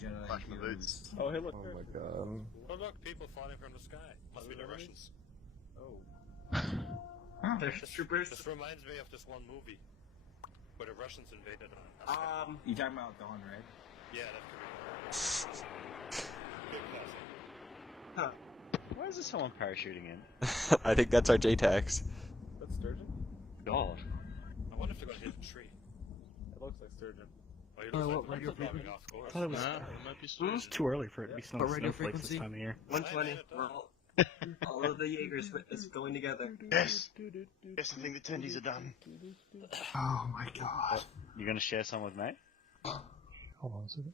Jedi Flash my heroes. boots. Oh, hey, look. Oh my god. Oh look, people falling from the sky. Must be the Russians. Oh, there's troopers. This reminds me of this one movie where the Russians invaded You talking about Dawn, right? yeah, that could be. Good classic. Huh. Why is there someone parachuting in? I think that's our JTAX. That's Sturgeon? God. I wonder if they're gonna hit a tree. It looks like Sturgeon. Oh, he Oh, looks what like radio driving frequency? off course. I thought it was it might be it's Sturgeon. too early for it to be snowing What radio snowflakes this frequency? time of year. 120. All of the Jaegers is going together. Yes! Yes, I think the tendies are done. Oh my god. You gonna share some with me? Hold on a second.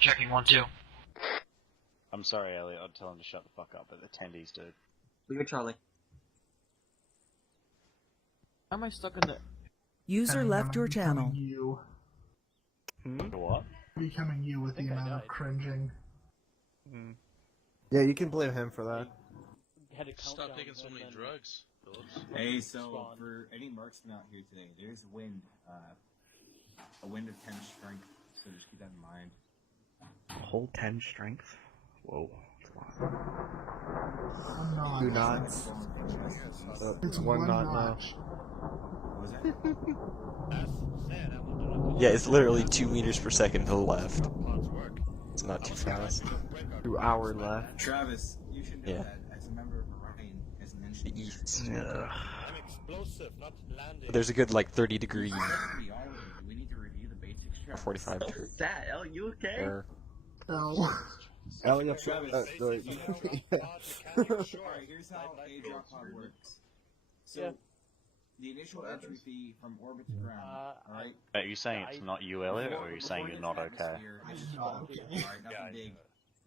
Checking 1-2. I'm sorry, Elliot, I'd tell him to shut the fuck up, but the attendees do. Leave it, Charlie. How am I stuck in the... User left your channel. You. What? Becoming you with the amount of cringing. Yeah, you can blame him for that. Stop taking so many drugs, Phillips. Hey, so for any marksmen out here today, there's wind, a wind of 10 strength, so just keep that in mind. Whole 10 strength? Whoa. I'm not. 2 knots. It's one knot now. notch. What was that? Yeah, it's literally 2 meters per second to the left. Pods work. It's not too fast. 2 hour left. Travis, you should know Yeah. that as a member of Orion, as an engineer. The east. I'm explosive, not landing. There's a good, like, 30 degree Do we need to review the basics, or Travis? 45 degree That, El, you okay? error. No. Elliot, Travis, the, Alright, here's how a drop pod works. So, the initial entry fee from orbit to ground, alright? Are you saying it's not you, Elliot, or are you saying you're not okay? Not okay. Alright, nothing big.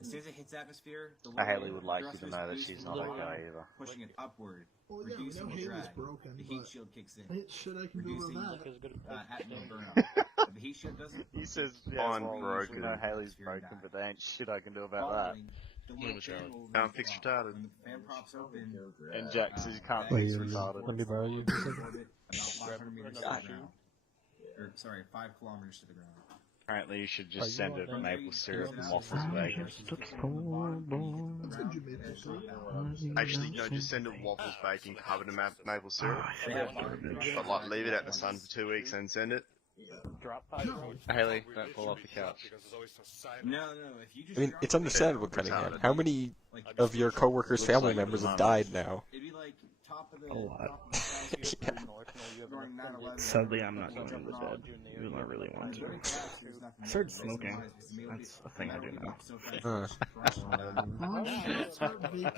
As soon as it hits atmosphere, the Haley would like you to thrusters know that boost she's from not the okay bottom, either. pushing it upward, Well, yeah, we reducing know the Haley's drag. broken, The heat but shield kicks in, ain't shit I can do reducing about that. atmospheric burnout. If the heat shield doesn't, He says, Fine, well, broken. You know Haley's broken, but there ain't shit I can do about that. following, the little fan will Down, fixed retarded. When the fan props open, And Jack says you can't that fix is retarded. Let me borrow you. orbit about 500 meters to the ground. Or, sorry, 5 kilometers to the ground. Apparently you should just send it maple syrup and waffles bacon. Actually, no, just send it waffles, bacon, covered in maple syrup. But like, leave it out in the sun for 2 weeks and send it. Haley, don't fall off the couch. Because it's always so silent. No, if you just I mean, drop it's it, understandable, Cunningham. How many of your coworkers' family members have died now? it'd be like top of the, A lot. top of the skyscraper during 9/11. Sadly, I'm not going to the dead, even though I really want to. I started smoking. That's a thing I do now.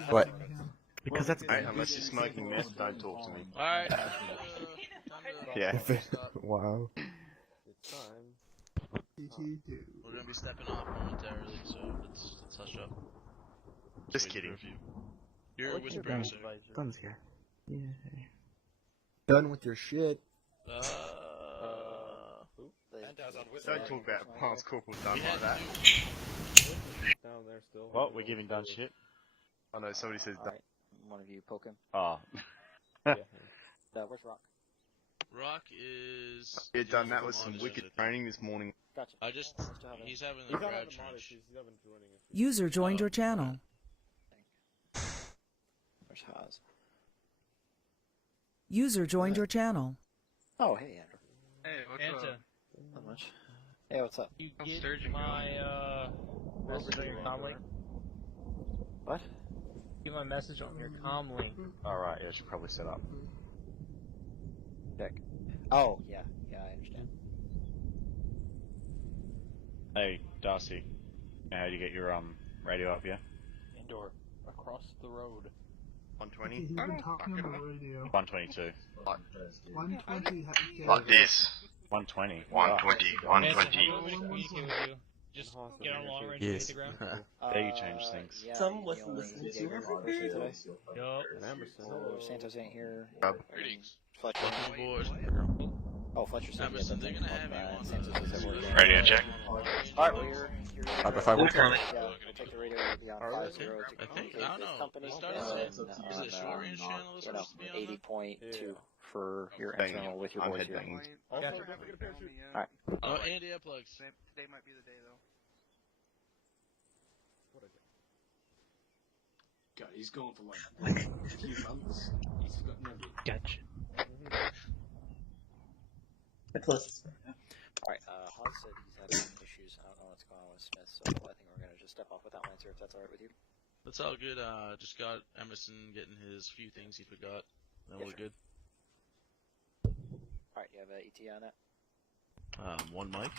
What? Because that's Hey, unless you're smoking meth, don't talk to me. Alright. Yeah. Wow. We're gonna be stepping off momentarily, so let's hush up. Just Wait kidding. for a few. You're whispering, sir. Guns here. Yeah. Done with your shit. Don't talk about past corporals done We like had that. Down there still. What? We're giving done shit? I know somebody says that. One of you poke him. Oh. Where's Rock? Rock is... Yeah, done. That was he's some on wicked his own, training this morning. Gotcha. I just... He's having He's a not on grad the monitor, trench. he's not been joining us. User joined your channel. Where's Haas? User joined your channel. Oh, hey, Andrew. Hey, what's up? Not much. Hey, what's up? You get my, message on your comm link? What? Get my message on your comm link. Alright, yeah, I should probably set up. Check. Oh, yeah, I understand. Hey, Darcy. How do you get your radio up, yeah? Indoor. Across the road. 120. He's been talking on the radio. 122. 120. Like this. 120. 120. 120. Just get on long range Yes. to the ground. There you change things. Yeah, Some he wasn't only listening to gave you. her one person today. Yup. So Santos ain't here. Greetings. Fletcher. Welcome aboard. Oh, Fletcher said he had Emerson, they're something. gonna have you on. Santos was at work. Radio check. Alright, well, you're If I were yeah, we'll take the radio beyond 50 to I think, communicate I don't this know. company. They started And saying, then, is it short range channel is you know, supposed to be on there? 80.2 for your Bang. internal with your I'm boys here. headbanging. Also, don't forget a parachute. Alright. Oh, and earplugs. Today might be the day, though. God, he's going for like a few months. He's got nobody. Gotcha. Alright, Hawes said he's having issues. I don't know what's going on with Smith, so I think we're gonna just step off without Lancer if that's alright with you. That's all good. Just got Emerson getting his few things he forgot. Then we're good. Alright, you have an ET on that? One mic.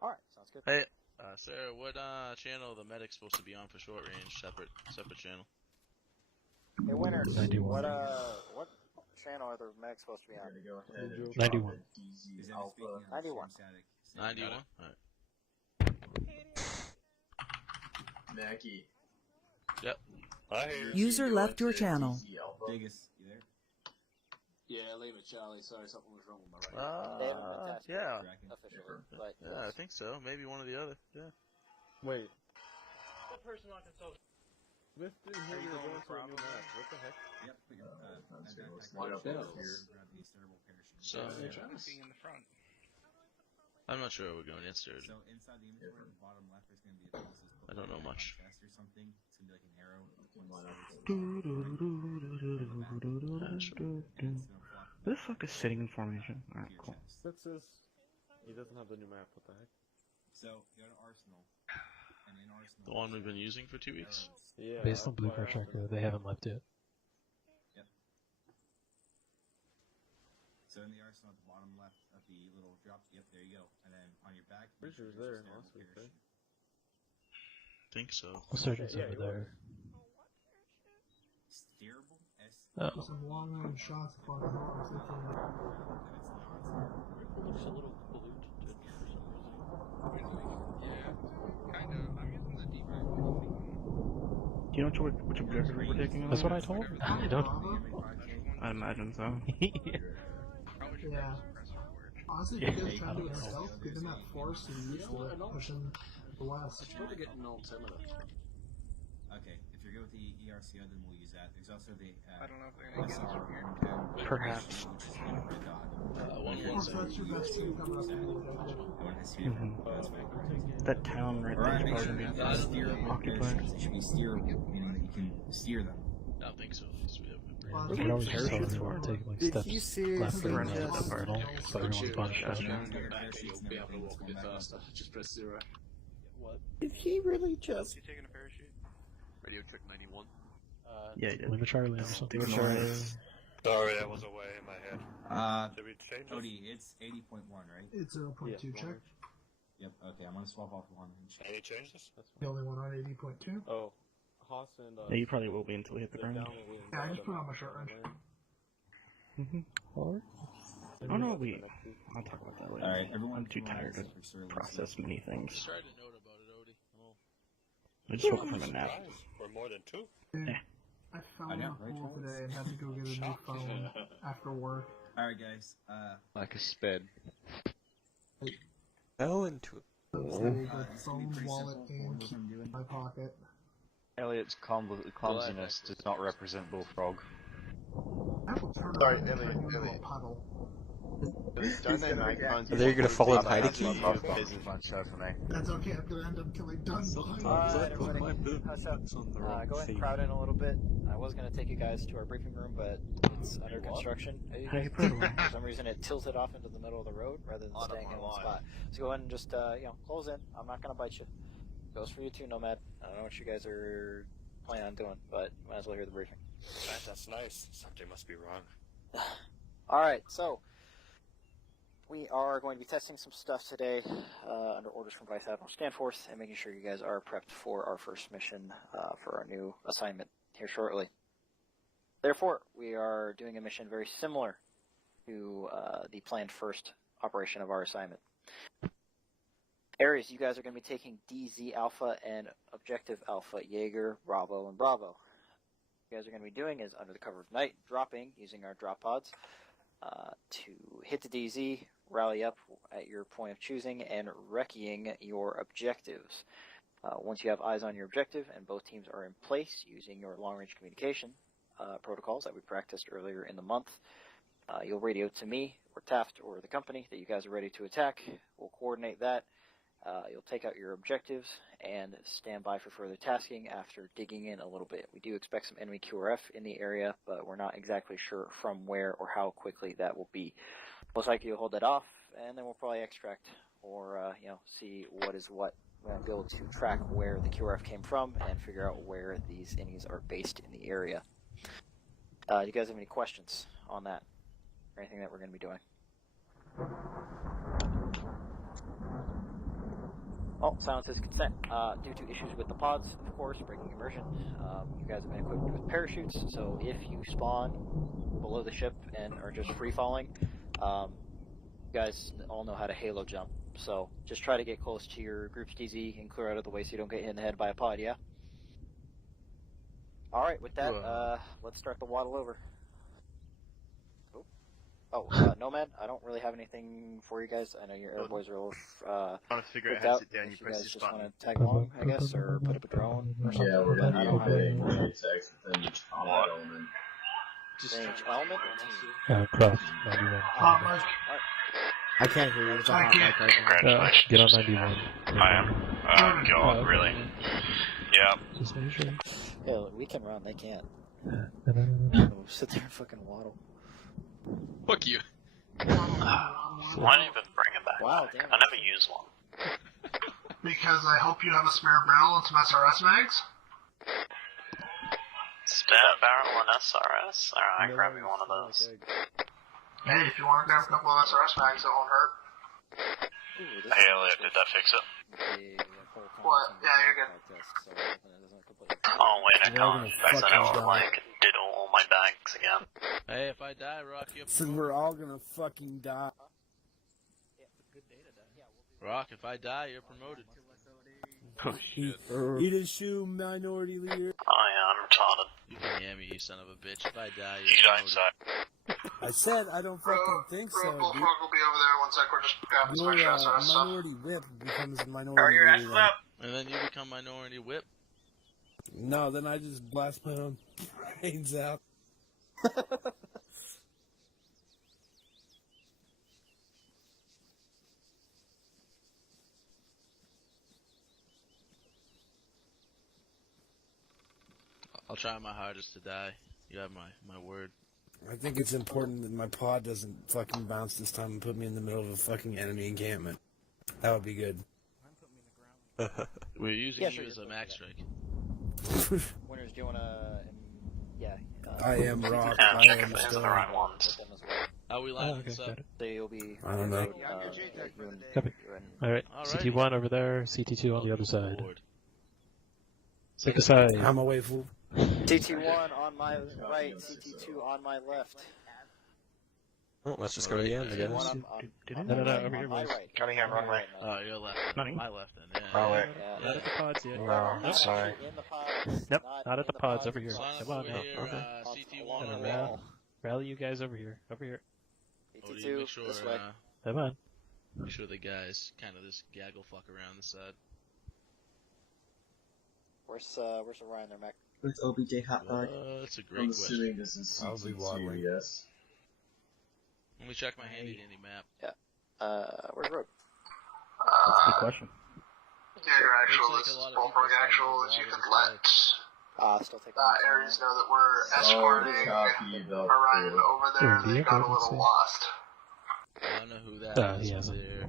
Alright, sounds good. Hey, Sarah, what channel the medic's supposed to be on for short range? Separate channel. Hey, Winner, 91. what channel are the medics supposed to be on? 91. 91. 91? Alright. Mackie. Yep. I hear you. User left your channel. Vegas, you there? Yeah, leave it, Charlie. Sorry, something was wrong with my radio. They haven't been tested Yeah. officially, but Yeah, I think so. Maybe one or the other. Yeah. Wait. The person not consulted. Smith didn't hear you were going for a new map. What the heck? Yep, put your What backpack else? grab the startable parachute. So, in the front. I'm not sure where we're going yet, Sturgeon. So inside the inventory, the bottom left, there's going to be a thing that says I don't know much. chest or something. It's going to be like an arrow. Who the fuck is sitting in formation? Alright, cool. That says he doesn't have the new map. What the heck? So you go to Arsenal, and in Arsenal, The one we've been using for 2 weeks? Yeah. Based on that's why I Blueprint asked Tracker, him. they haven't left yet. Yep. So in the Arsenal at the bottom left of the little drop, yep, there you go. And then on your back, Pretty sure it's there's there a last week, startable right? Think so. Surgeon's Yeah, over you there. Steerable? Oh. Some long-range shots for the horse. looks a little polluted for some reason. Yeah, kind of. I'm using the deep back. Do you know which objective we're taking on? That's what I told him. I don't. I imagine so. Yeah. Honestly, if you guys try to do it stealth, give them that force and use to push in the west. Try to get an altimeter. Okay, if you're good with the ERCO, then we'll use that. There's also the I don't know if they're gonna get SR Perhaps. which is in red dot. Also, that's your best thing coming up from the objective. I want to see it. That's my That town right Alright, there make is sure probably you gonna have be steerable occupied. parachutes. They should be steerable, meaning that you can steer them. I don't think so. At least we have Well, We could always just tell everyone to take like Did steps he seriously left or right just- up Arnold, so everyone's bunched up. You'll be able to walk a bit faster. Just press 0. What? Did he really just? You taking a parachute? Radio check 91. Yeah, yeah. Leave a Charlie or something. Sorry, that was away in my head. Did we change it? Cody, it's 80.1, right? It's 0.2 check. Yep, okay, I'm gonna swap off one. Any changes? The only one on 80.2. Oh, Haas and Yeah, you probably will be until we hit the ground. Yeah, I just put on my short range. Oh no, I'll talk about that later. Alright, everyone. I'm too tired to process many things. Just tried to note about it, Odie. Oh. I just woke up from a nap. Or more than 2? Yeah. I fell in a pool today and had to go get a new phone after work. Alright, guys, Like a sped. Fell into it. So it's the gonna be phone, pretty wallet, simple for and what key I'm doing. in my pocket. Elliot's clumsiness does not represent Bullfrog. I will turn Sorry, around and turn you into a Elliot. puddle. Don't they make phones? Are they gonna follow the hide key? Business much so for me. That's okay, I'm gonna end up killing Dunn behind me. Everybody, hush up. Go ahead and crowd in a little bit. I was going to take you guys to our briefing room, but it's under construction. Hey, For some reason, it tilted off into the middle of the road rather than staying in one spot. So go ahead and just, close in. I'm not going to bite you. Goes for you too, Nomad. I don't know what you guys are planning on doing, but might as well hear the briefing. That's nice. Something must be wrong. Alright, so we are going to be testing some stuff today under orders from Vice Admiral Stanforth and making sure you guys are prepped for our first mission for our new assignment here shortly. Therefore, we are doing a mission very similar to the planned first operation of our assignment. Areas you guys are going to be taking DZ Alpha and Objective Alpha, Jaeger, Bravo, and Bravo. What you guys are going to be doing is under the cover of night, dropping using our drop pods to hit the DZ, rally up at your point of choosing, and recceing your objectives. Once you have eyes on your objective and both teams are in place using your long-range communication protocols that we practiced earlier in the month, you'll radio to me, or Taft, or the company that you guys are ready to attack. We'll coordinate that, You'll take out your objectives and stand by for further tasking after digging in a little bit. We do expect some enemy QRF in the area, but we're not exactly sure from where or how quickly that will be. Most likely you'll hold that off, and then we'll probably extract or see what is what. We'll be able to track where the QRF came from and figure out where these innies are based in the area. Do you guys have any questions on that or anything that we're going to be doing? Oh, silence is consent. Due to issues with the pods, of course, breaking immersion, you guys have been equipped with parachutes, so if you spawn below the ship and are just free-falling, you guys all know how to halo jump. So just try to get close to your group's DZ and clear out of the way so you don't get hit in the head by a pod, yeah? Alright, with that, let's start the waddle over. Nomad, I don't really have anything for you guys. I know your air boys are a little trying to figure out how to sit down, you press this button. You guys just want to tag along, I guess, or put up a drone or something? Yeah, we're gonna be obeying 28 on each element. Just each element or team? Cross 91. I can't hear you. It's a hot mic right now. Congratulations. Get on 91. I am. God, really? Yeah. Just make sure. Yeah, we can run, they can't. We'll sit there and fucking waddle. Fuck you. Why didn't even bring it back? Wow, damn. I never use one. Because I hope you have a spare barrel and some SRS mags. Spare barrel and SRS? Alright, grab me one of those. Hey, if you want to grab a couple of SRS mags, it won't hurt. Hey Elliot, did that fix it? What? Yeah, you're good. Oh wait, I can't. Thanks, I know, like, did all my bags again. Hey, if I die, Rock, you So we're all gonna fucking die. Rock, if I die, you're promoted. Oh shit. Eat a shoe, minority leader. Oh yeah, I'm retarded. You can hear me, you son of a bitch. If I die, You you're don't promoted. say. I said I don't fucking think so, dude. Bullfrog will be over there. One sec, we're just grabbing some extra SRS stuff. Minority whip becomes minority leader. Then. And then you become minority whip. No, then I just blast my own brains out. I'll try my hardest to die. You have my word. I think it's important that my pod doesn't fucking bounce this time and put me in the middle of a fucking enemy encampment. That would be good. We're using you as a max strike. Winners, do you want to... I am Rock. I am Stone. How we lining this up? They'll be... I don't know. Copy. Alright, CT1 over there, CT2 on the other side. Take a side. I'm away, fool. CT1 on my right, CT2 on my left. Well, let's just go to the end, I guess. No, over here, boys. Cunningham, wrong way. Oh, you're left. My left then, yeah. Wrong way. Not at the pods yet. No, sorry. Nope, not at the pods, over here. Come on now. CT1 Rally you guys over here. Over here. CT2, make sure, this way. Come on. Make sure the guys kind of just gaggle fuck around this side. Where's Orion there, Mac? Where's OBJ hot dog? That's a great I'm question. assuming this is CT2, yes. Let me check my handy map. Yeah. Where's Rogue? That's a good question. Yeah, your actual, this is Bullfrog actual, if you could let still take Ares know that we're escorting Orion over there, they got a little lost. I don't know who that is yes. there.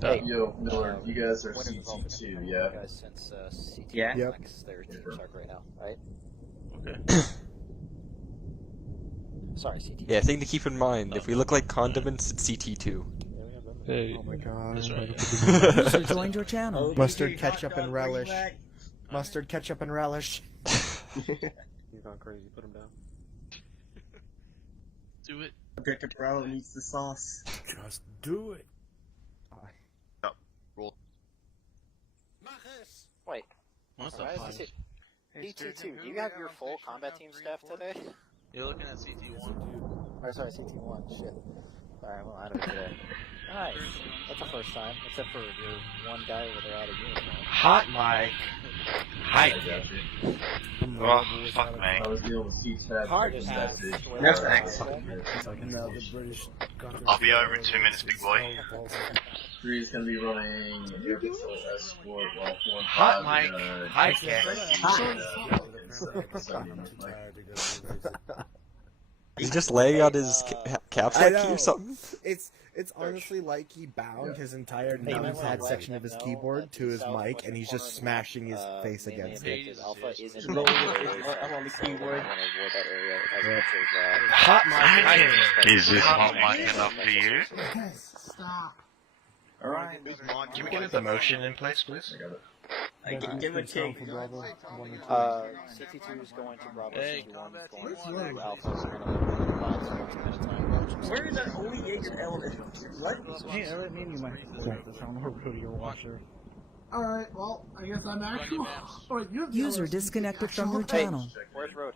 Hey, yo, Miller, you guys are CT2, yeah? You guys since CT Yeah. flex their team start right now, right? Okay. Sorry, CT2. Yeah, thing to keep in mind, if we look like condiments, it's CT2. Hey. Oh my god. User joined your channel. Mustard, ketchup, and relish. Mustard, ketchup, and relish. He's gone crazy. Put him down. Do it. Objective Bravo needs the sauce. Just do it. Roll. Wait. What the Why fuck? is it CT2? Do you have your full combat team staff today? You're looking at CT1. Or sorry, CT1. Shit. Alright, well, out of it today. Nice. That's the first time, except for your one guy over there out of uniform. Hot mic. Hi. Oh, fuck me. I was dealing with CTAP. Hard I just pass. messaged. No thanks. No, the British got their I'll be over in 2 minutes, big boy. Three's gonna be running Air Patrol Escort while 4 and 5 Hot Mike. Hi, He's just laying on his caps I like know. or something. It's honestly like he bound his entire numpad section of his keyboard to his mic, and he's just smashing his face against it. Alpha is in I'm on the keyboard. Hot mic. Is this hot mic enough for you? Yes, stop. Alright. Can we get the motion in place, please? I can give a take. CT2 is going to Bravo. Hey, CT1 is going to Alpha. We're going to Where is that only Jaeger element? What? Hey, Elliot, maybe you might have to sound over to your washer. Alright, well, I guess I'm actual. Wait, you have the User LSD disconnected from your actual- channel. Where's Road?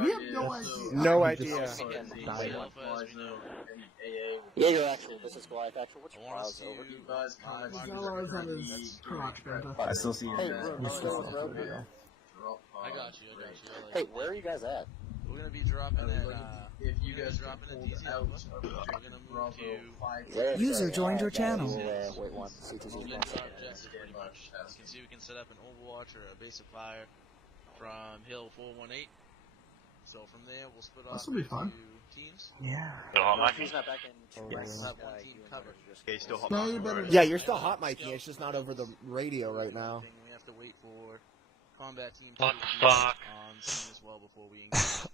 We have no idea. No idea. Jaeger actual. This is Goliath actual. Which files over? Zella's on his crotch, Brenda. I still see you. Hey, Road. I got you. Hey, where are you guys at? We're gonna be dropping at, if you guys dropping at pulled DZ out Alpha. of We're gonna move to... User joined your channel. Wait one. CT2 We'll is get one. to our objective pretty much. You can see we can set up an Overwatch or a base of fire from Hill 418. So from there, we'll split off This'll be fun. into teams. Yeah. He's not back in. We'll have one team covered. Okay, still hot. No, you better. Yeah, you're still hot micing. It's just not over the radio right now. We have to wait for combat team What to the be fuck? on scene as well before we engage.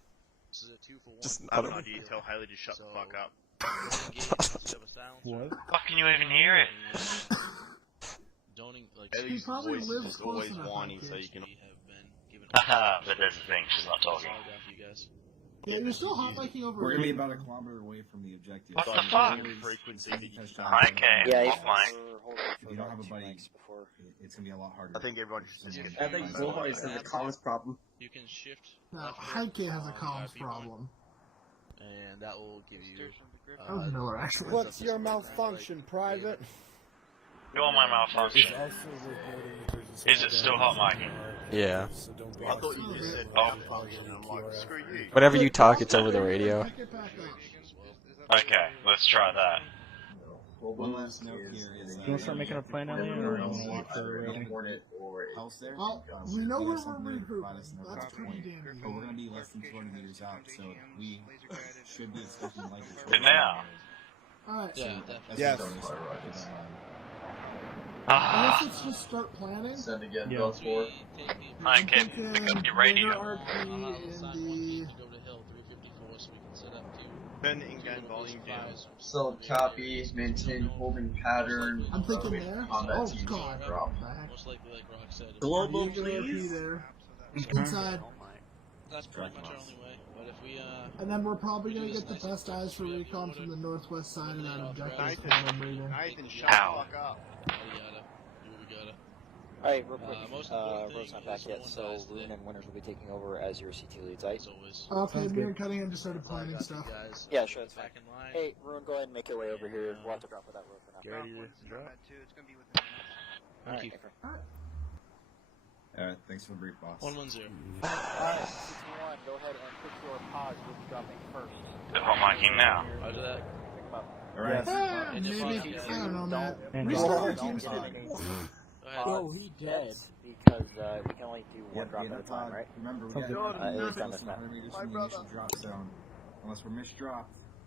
This is a 2-for-1. Just I have an idea. Tell Haley to shut the fuck up. What? How can you even hear it? Haley's probably voice lives is just close always enough, whiny, I so think. you can. Haha, but that's the thing, she's not talking. Yeah, you're still hot micing over. We're gonna be about a kilometer away from the objective. What so the fuck? Frequency that you Okay, Yeah, off mic. If you don't have a buddy, it's gonna be a lot harder. I think everyone should just I think Goldhart has a comms problem. You can shift. No, Heike has a comms problem. And that will give you. That was Miller, actually. What's your malfunction, Private? You're my malfunction. Is it still hot micing? Yeah. I thought you just said Oh. malfunction. I'm like, screw you. Whenever you talk, it's over the radio. Okay, let's try that. One last note here is. You wanna start making a plan, Elliot, or you wanna wait for the rating? House there. Well, we know where we're regrouping. That's pretty damn But good. we're gonna be less than 200 meters out, so we should be expecting light Good patrol. now. Alright. Yeah, Yes. Unless it's just start planning. Send again, Yeah. Bell 4. I can pick up your radio. RP in the... Turn the in-game volume down. Solid copy, maintain holding pattern. I'm thinking there. Combat Oh, team God. drop. What the heck? Most likely, like Rock said. Global, Usually RP please. there. Inside. That's pretty much our only way. But if we, And then we're probably gonna get the best eyes for recon from the northwest side of that objective. from what I'm reading. Nathan, shut Ow. the fuck up. we gotta. Alright, real quick. Most important Road's thing not back is yet, one so dies Rune today. and Winners will be taking over as your CT leads, right? As always. Okay, Sounds me good. and Cunningham just started planning stuff. Yeah, sure, that's fine. Back in line. Hey, Rune, go ahead and make your way over here. We'll have to drop with that road for now. Get ready to drop. Alright, you. Anchor. Alright, thanks for the brief, boss. 110. Alright, CT1, go ahead and pick your pods. You'll be dropping first. The hot micing now. Roger that. Pick them up. Alright. Maybe. I don't know, Matt. And Restart our Don't teams. hit any Go ahead. pods yet, because we can only do one drop at a time, right? Remember, we Something- got it is less done than this map. 100 meters from the initial drop zone. Unless we're misdropped,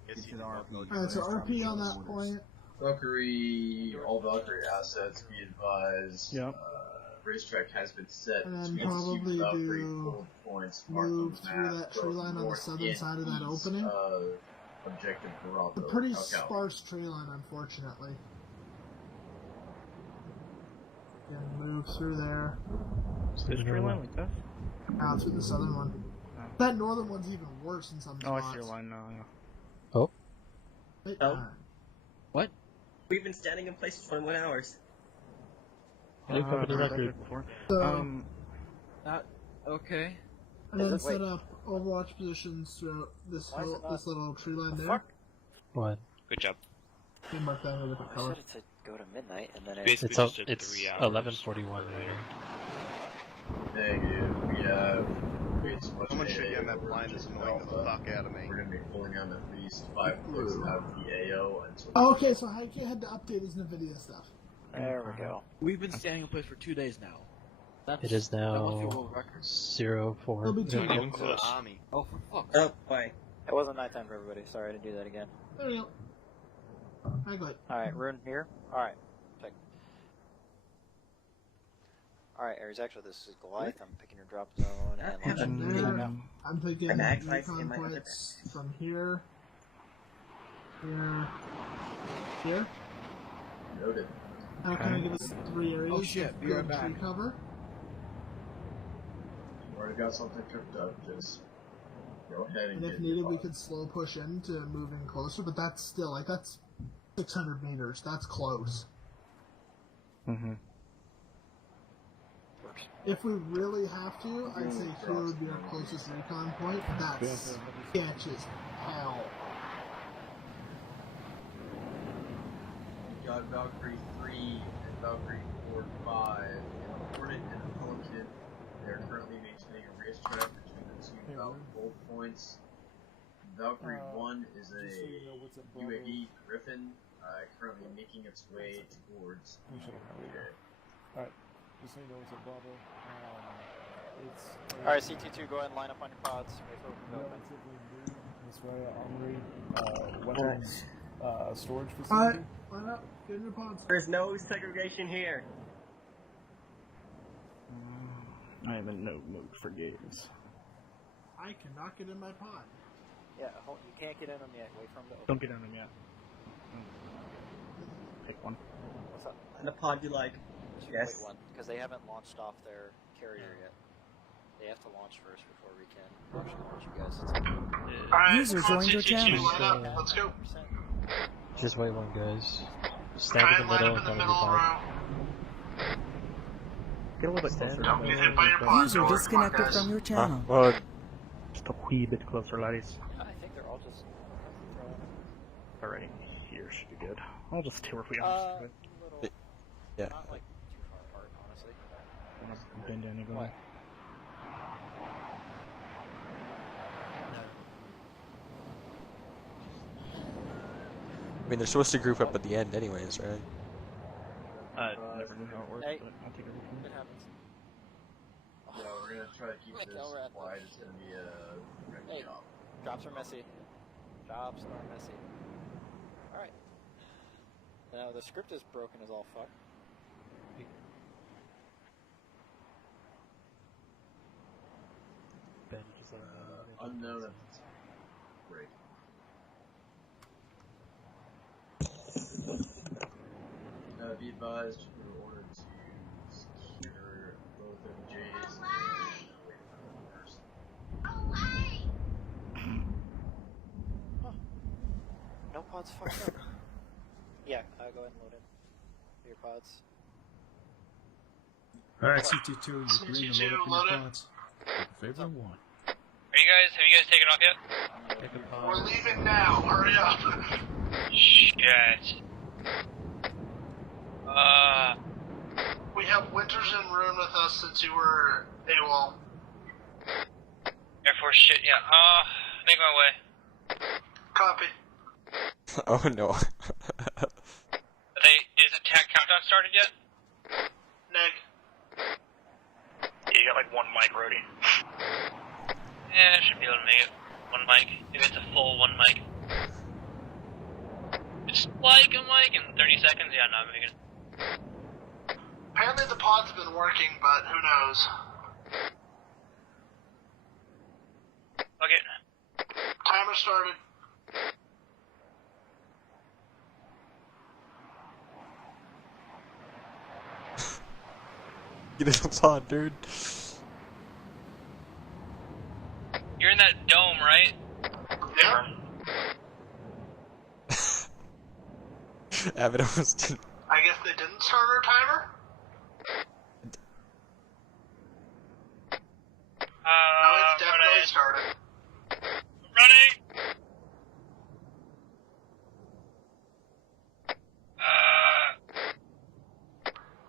get to the RP. Alright, so RP on that point. Valkyrie, all Valkyrie assets, be advised. Yep. Racetrack has been set And to then execute probably Valkyrie do full points marked move on the through map, that tree line on the north southern and side of that east opening. of Objective Bravo. A pretty Okay. sparse tree line, unfortunately. And move through there. This tree line like that? Out through the southern one. That northern one's even worse in some Oh, I spots. see your line now, yeah. Wait, Oh. We've been standing in place for 21 hours. Hey, for the record. Before. So, Okay. and then Wait. set up Overwatch positions throughout this Why is it whole, not- this little tree line there. Fuck. What? Good job. You mark that in a different I color. said it to go to midnight, and then it... Basically It's just took it's 3 hours. 11:41 later. They have created so much Someone should AO get on that over plane that's Objective annoying the Alpha. fuck out of me. We're going to be pulling on at least 5 clicks out of the AO until... Oh, okay, so Heike had to update his NVIDIA stuff. There we go. We've been standing in place for 2 days now. It is that must be a now world record. 0-4. It'll be 2 Not even days. close. Army. Oh, for fuck's Oh, boy. It wasn't nighttime for everybody. Sorry to do that again. There we go. Alright. Alright, Rune here. Alright. Check. Alright, Ares, actually this is Goliath. I'm picking your drop zone and launching. I'm taking An ag life recon in my other points from here. Here. Noted. That'll kind of give us 3 areas. Oh shit, be right back. Tree cover. You've already got something cooked up, just go ahead and And get if needed, your we pod. could slow push in to move in closer, but that's still, like, that's 600 meters. That's close. Mm-hmm. If we really have to, I'd say here would be our closest recon point. That's sketch as hell. Got Valkyrie 3 and Valkyrie 4 and 5 in Hornet and Pelican. They're currently maintaining a racetrack between the two hold points. Valkyrie 1 is a UAV Griffin, currently making its way towards leader. Alright, just so you know what's up, Bravo. It's Alright, CT2, go ahead and line up on your pods. Wait for relatively new. This way, Armory, weapons, storage facility. Alright, line up. Get in your pods. There's no segregation here. I am in no mood for games. I cannot get in my pod. Yeah, you can't get in them yet. Wait for them to open. Don't get on them yet. Pick one. What's up? And the pod you like. Yes. Wait one, because they haven't launched off their carrier yet. They have to launch first before we can actually launch you guys. Alright, User joined your channel. Let's go. Just wait one, guys. Stand in the middle in front of your pod. Get a little bit closer. Don't get hit by your pod. User disconnected from your channel. Well, just a wee bit closer, laddies. I think they're all just Alrighty, here should be good. I'll just tour if we little, Yeah. not like too far apart, honestly. I'm not bend anybody. What? I mean, they're supposed to group up at the end anyways, right? I never knew how it worked, Hey. but I'll take everything. It happens. Yeah, we're gonna try to keep Rick, this no rat. wide. It's gonna be a wreck Hey, job. drops are messy. Jobs are messy. Alright. Now, the script is broken as all fuck. Bandages on Unknown at the break. Be advised, you were ordered to secure both MJs and wait for first. No pods fucked up. Yeah, go ahead and load in your pods. Alright, CT2, you're green to load up in your pods. Favor one. Have you guys taken off yet? We're leaving now. Hurry up. Shit. We have Winters in room with us since you were AWOL. Air Force shit, yeah. Make my way. Copy. Oh no. Is the tech countdown started yet? Neg. Yeah, you got like one mic, Rody. Yeah, I should be able to make it. One mic. If it's a full one mic. It's like a mic in 30 seconds, yeah, I'm not making it. Apparently the pod's been working, but who knows? Okay. Timer started. Get in the pod, dude. You're in that dome, right? Yeah. Abbott almost didn't. I guess they didn't start our timer? No, it's definitely started. Running!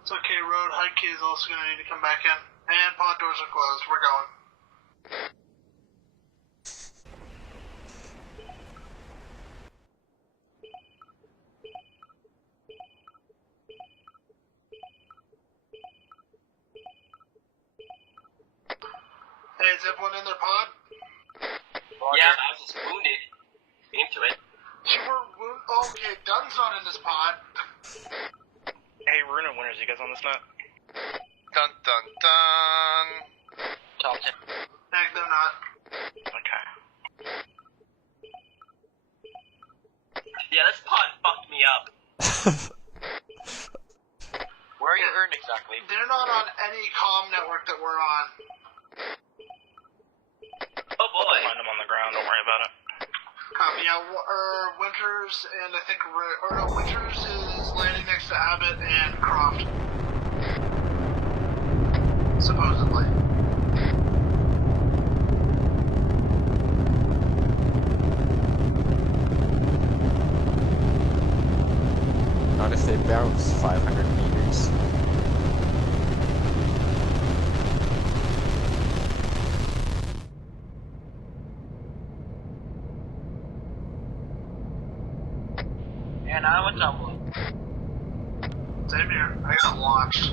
It's okay, Road. Hike is also going to need to come back in. And pod doors are closed. We're going. Hey, is everyone in their pod? Yeah, I was just wounded. Into it. You were wounded? Okay, Dunn's not in this pod. Hey, Runa winners, you guys on this map? Dun dun dun. Top 10. Heck, they're not. Okay. Yeah, this pod fucked me up. Where are you earned exactly? They're not on any comm network that we're on. Oh boy. I'll find them on the ground, don't worry about it. Copy, yeah, Winters and I think, Winters is landing next to Abbott and Croft. Supposedly. Not if they bounce 500 meters. And I went tumbling. Same here. I got launched.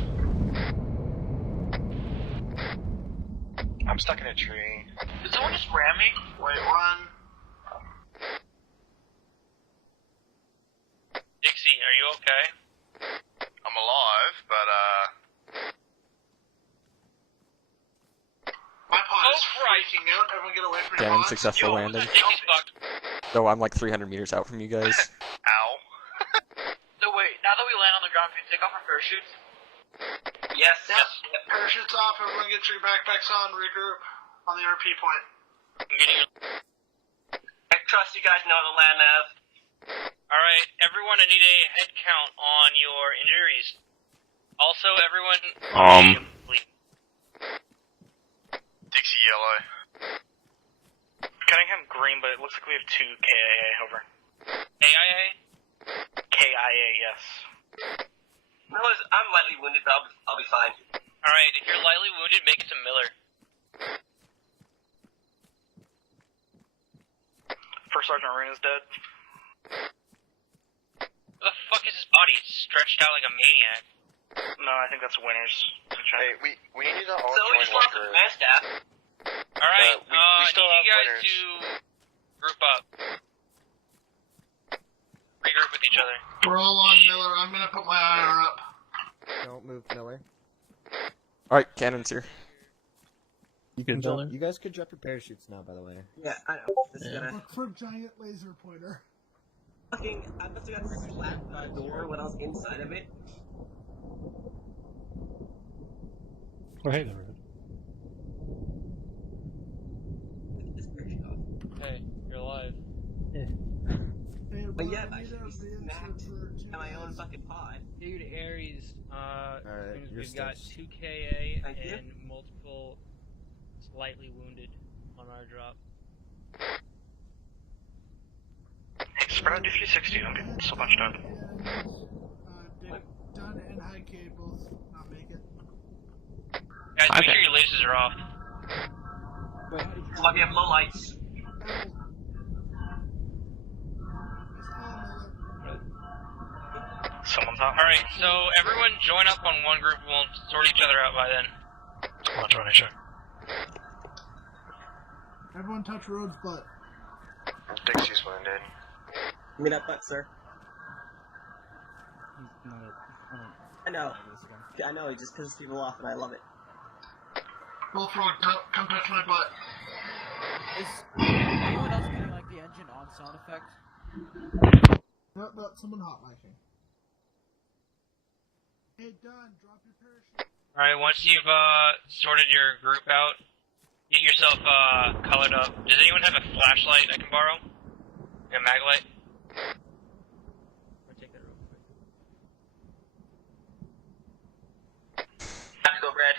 I'm stuck in a tree. Did someone just ram me? Wait, one. Dixie, are you okay? I'm alive, but My pod is freaking out. Everyone get away from your Cannon pod. successful landing. Dixie's fucked. Though I'm like 300 meters out from you guys. ow. So wait, now that we land on the ground, can we take off our parachutes? Yes. Yep. Parachutes off. Everyone get your backpacks on. Regroup on the RP point. I'm getting. I trust you guys know how to land, Nav. Alright, everyone, I need a head count on your injuries. Also, everyone. Dixie yellow. Cunningham green, but it looks like we have 2 KIA, over. KIA? KIA, yes. No, I'm lightly wounded, but I'll be fine. Alright, if you're lightly wounded, make it to Miller. First Sergeant Arena's dead. Where the fuck is his body? It's stretched out like a maniac. No, I think that's Winners. Hey, we need to all So we join just one lost the group. command staff. Alright, we still I need you have guys Winners. to group up. Regroup with each other. We're all on Miller. I'm gonna put my IR up. Don't move, Miller. Alright, Cannon's here. You can jump. You guys could drop your parachutes now, by the way. Yeah, I know. This is gonna... Look for giant laser pointer. Fucking, I must have got slapped by a door when I was inside of it. Oh, hey there. Hey, you're alive. Hey, But yeah, I I need should a be smacked reinforcer at my own fucking pod. Dude, Aries, Alright, you're we've got stitched. 2 KA Thank you. and multiple slightly wounded on our drop. Hey, spread out to 360, don't get so much done. Dunn and High K both not make it. Guys, make sure your lasers are off. Might be have low lights. Someone's off. Alright, so everyone join up on one group and we'll sort each other out by then. I'll join each other. Everyone touch Rhodes' butt. Dixie's wounded. Give me that butt, sir. I know. I know, it just pisses people off and I love it. Bullfrog, come touch my butt. Is anyone else getting like the engine on sound effect? No, someone hot micing. Hey, Dunn, drop your parachute. Alright, once you've sorted your group out, get yourself colored up. Does anyone have a flashlight I can borrow? A mag light? I'll take that real quick. Have to go, Brad.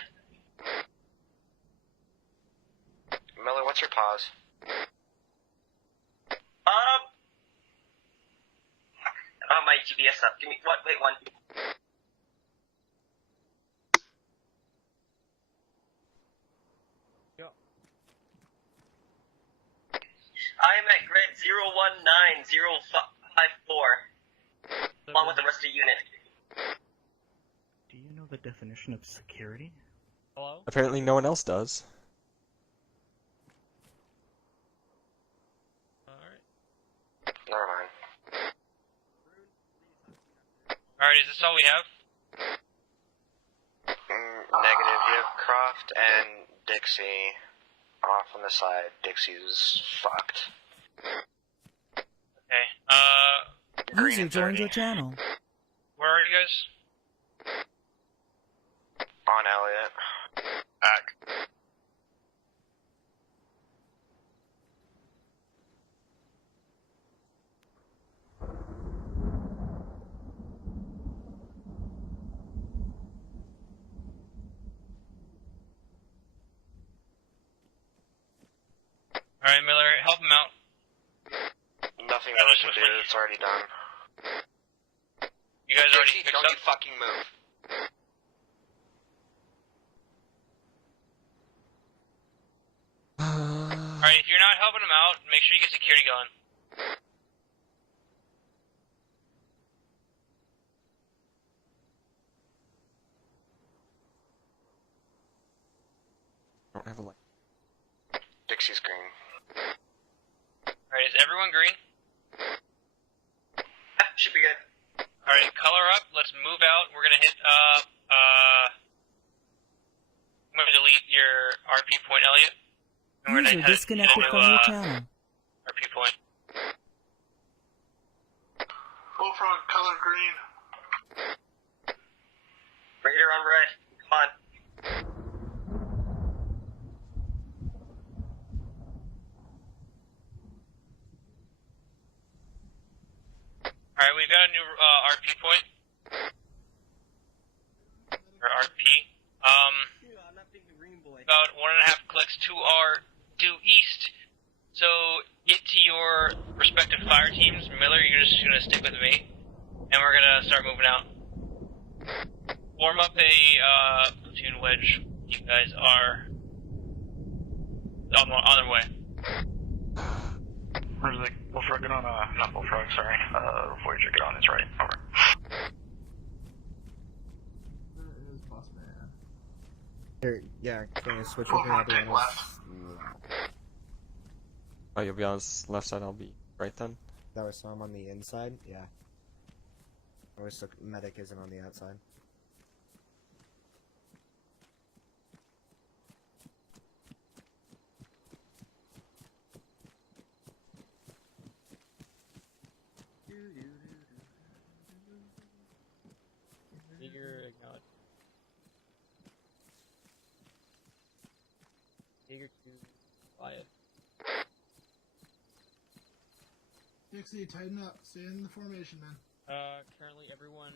Miller, what's your pause? My GPS up. Give me, what, wait, one. I am at grid 019054, along with the rest of the unit. Do you know the definition of security? Hello? Apparently no one else does. Alright. Never mind. Alright, is this all we have? Negative. You have Croft and Dixie off on the side. Dixie's fucked. Okay, User joined your channel. where are you guys? On Elliot. Back. Alright, Miller, help him out. Nothing that I can do. It's already done. You guys already fixed don't up? you fucking move. Alright, if you're not helping him out, make sure you get security going. I don't have a light. Dixie's green. Alright, is everyone green? Should be good. Alright, color up, let's move out. We're gonna hit, I'm gonna delete your RP point, Elliot. And we're User gonna head disconnected into, from your channel. RP point. Bullfrog, color green. Raider on red. Come on. Alright, we've got a new, RP point. Or RP. About 1.5 clicks to our due east. So, get to your respective fire teams. Miller, you're just gonna stick with me. And we're gonna start moving out. Form up a, platoon wedge. You guys are on their way. Where's the Bullfrog? Get on, not Bullfrog, sorry. Voyager, get on his right. Over. Where is Boss Man? Here, yeah, can you switch with me? I'll be on left. Oh, you'll be on his left side, I'll be right then? That was so I'm on the inside? Yeah. I always took medic isn't on the outside. Jaeger acknowledge. Jaeger to Wyatt. Dixie, tighten up. Stay in the formation, man. Currently everyone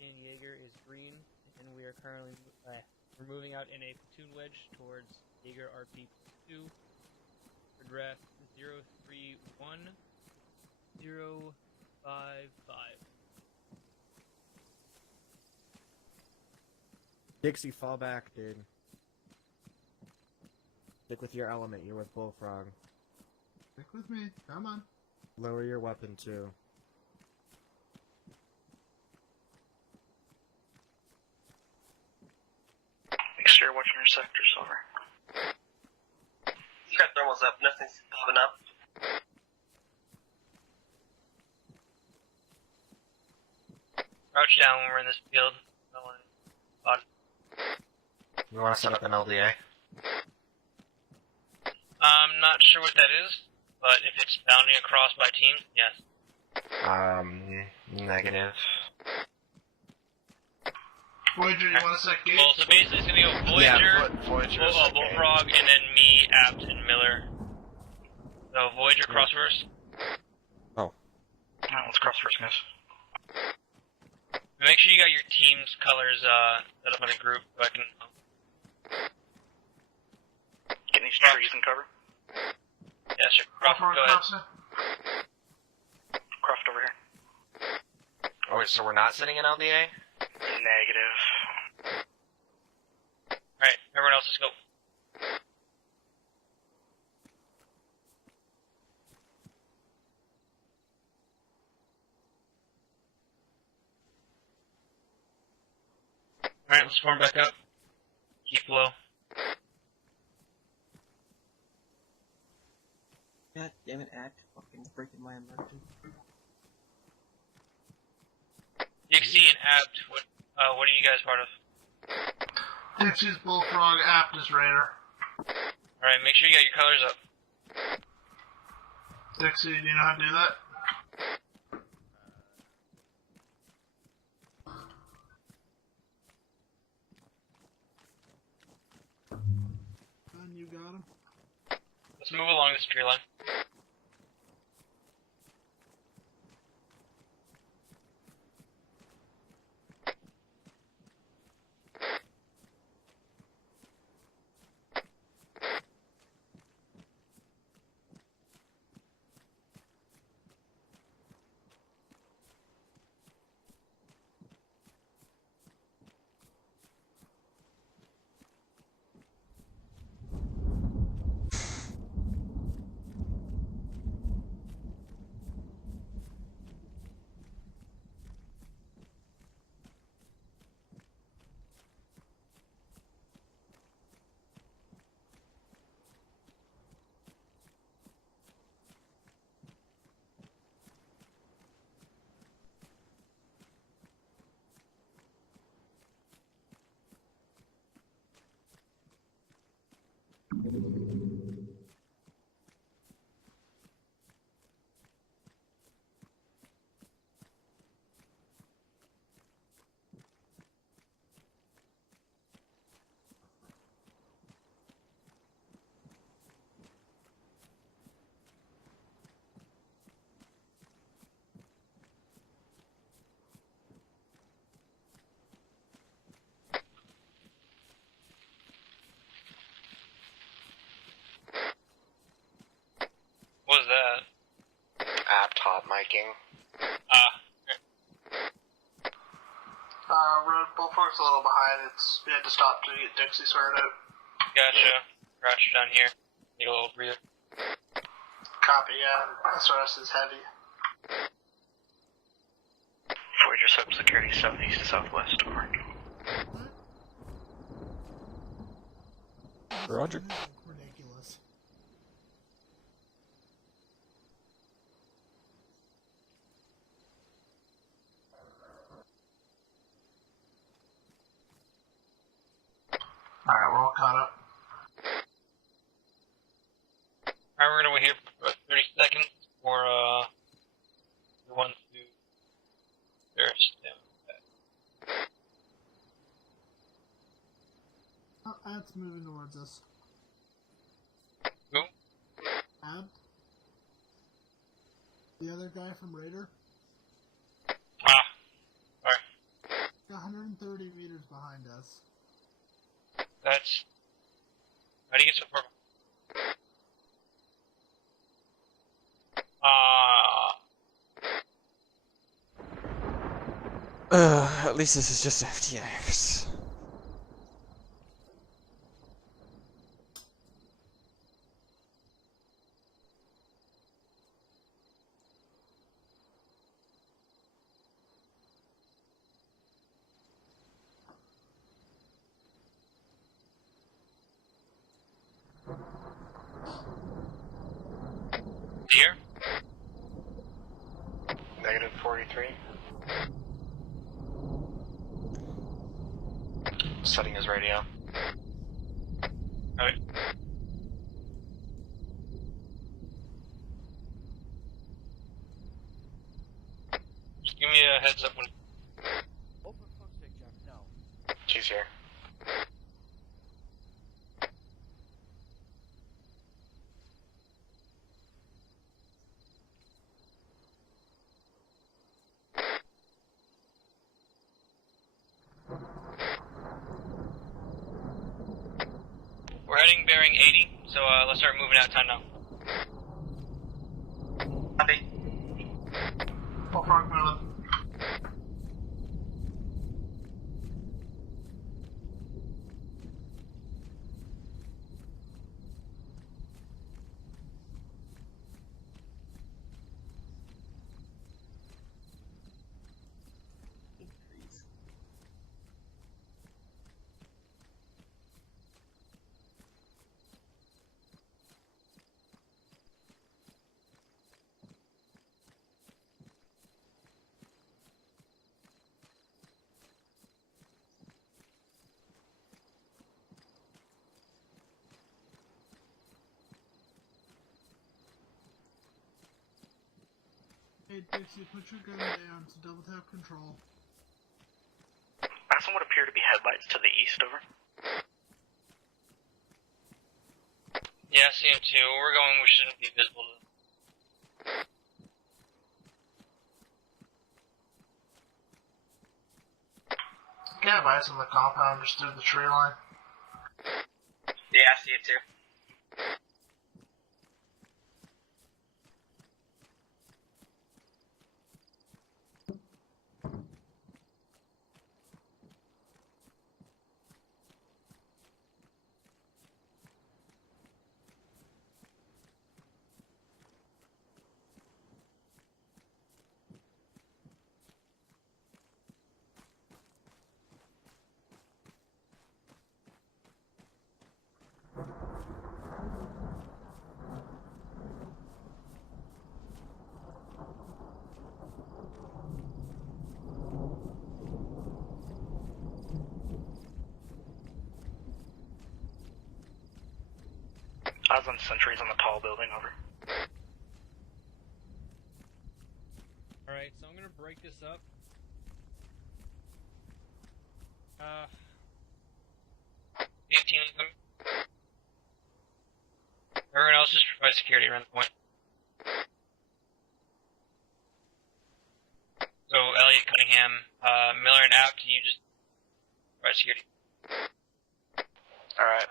in Jaeger is green, and we are currently we're moving out in a platoon wedge towards Jaeger RP2. Address 031055. Dixie, fall back, dude. Stick with your element, you're with Bullfrog. Stick with me. Come on. Lower your weapon, too. Make sure you're watching your sectors, over. You got thermals up. Nothing's popping up. Crouch down when we're in this field. No one spot. You want to set up an LDA? I'm not sure what that is, but if it's bounding across by teams, yes. Negative. Voyager, you want to set gate? Well, so basically it's gonna go Voyager, Voyager, Bullfrog, and then me, Apt, and Miller. So Voyager cross first. Oh. Alright, let's cross first, guys. Make sure you got your team's colors set up in a group so I can. Getting these trees in cover. Yeah, sure. Croft, go ahead. Croft over here. Oh, wait, so we're not setting an LDA? Negative. Alright, everyone else, let's go. Let's form back up. Keep low. God damn it, Act. Fucking breaking my immersion. Dixie and Apt, what are you guys part of? Dixie's Bullfrog, Apt is Raider. Alright, make sure you got your colors up. Dixie, do you know how to do that? And you got him? Let's move along this tree line. What was that? Apt hot miking. Road Bullfrog's a little behind. We had to stop to get Dixie sorted out. Gotcha. Crouch down here. Take a little breather. Copy, yeah. SRS is heavy. Voyager sub security southeast to southwest. Over. Roger. Ridiculous. Alright, we're all caught up. Alright, we're gonna wait here for about 30 seconds for, the ones who their stem back. Oh, Ab's moving towards us. Who? Ab? The other guy from Raider? Alright. 130 meters behind us. That's... How do you get so far? At least this is just FTX. Here? Negative 43. Setting his radio. Alright. Just give me a heads up when... She's here. We're heading bearing 80, so let's start moving out time now. Copy. Bullfrog moving. Hey, Dixie, put your gun down to double tap control. I have what appear to be headlights to the east, over. Yeah, I see him too. We're going, we shouldn't be visible to them. Yeah, but it's in the compound just through the tree line. Yeah, I see it too. I was on sentries on the tall building, over. Alright, so I'm gonna break this up. 18 of them. Everyone else just provide security around the point. So, Elliot, Cunningham, Miller, and Apt, you just provide security. Alright.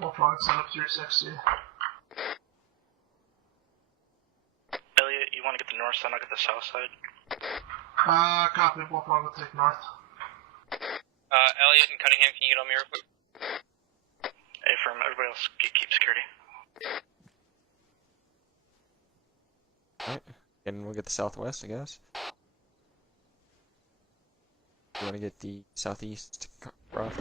Bullfrog set up 360. Elliot, you want to get the north side, I'll get the south side? Copy. Bullfrog will take north. Elliot and Cunningham, can you get on me real quick? Affirm, everybody else keep security. Alright, and we'll get the southwest, I guess. You want to get the southeast route?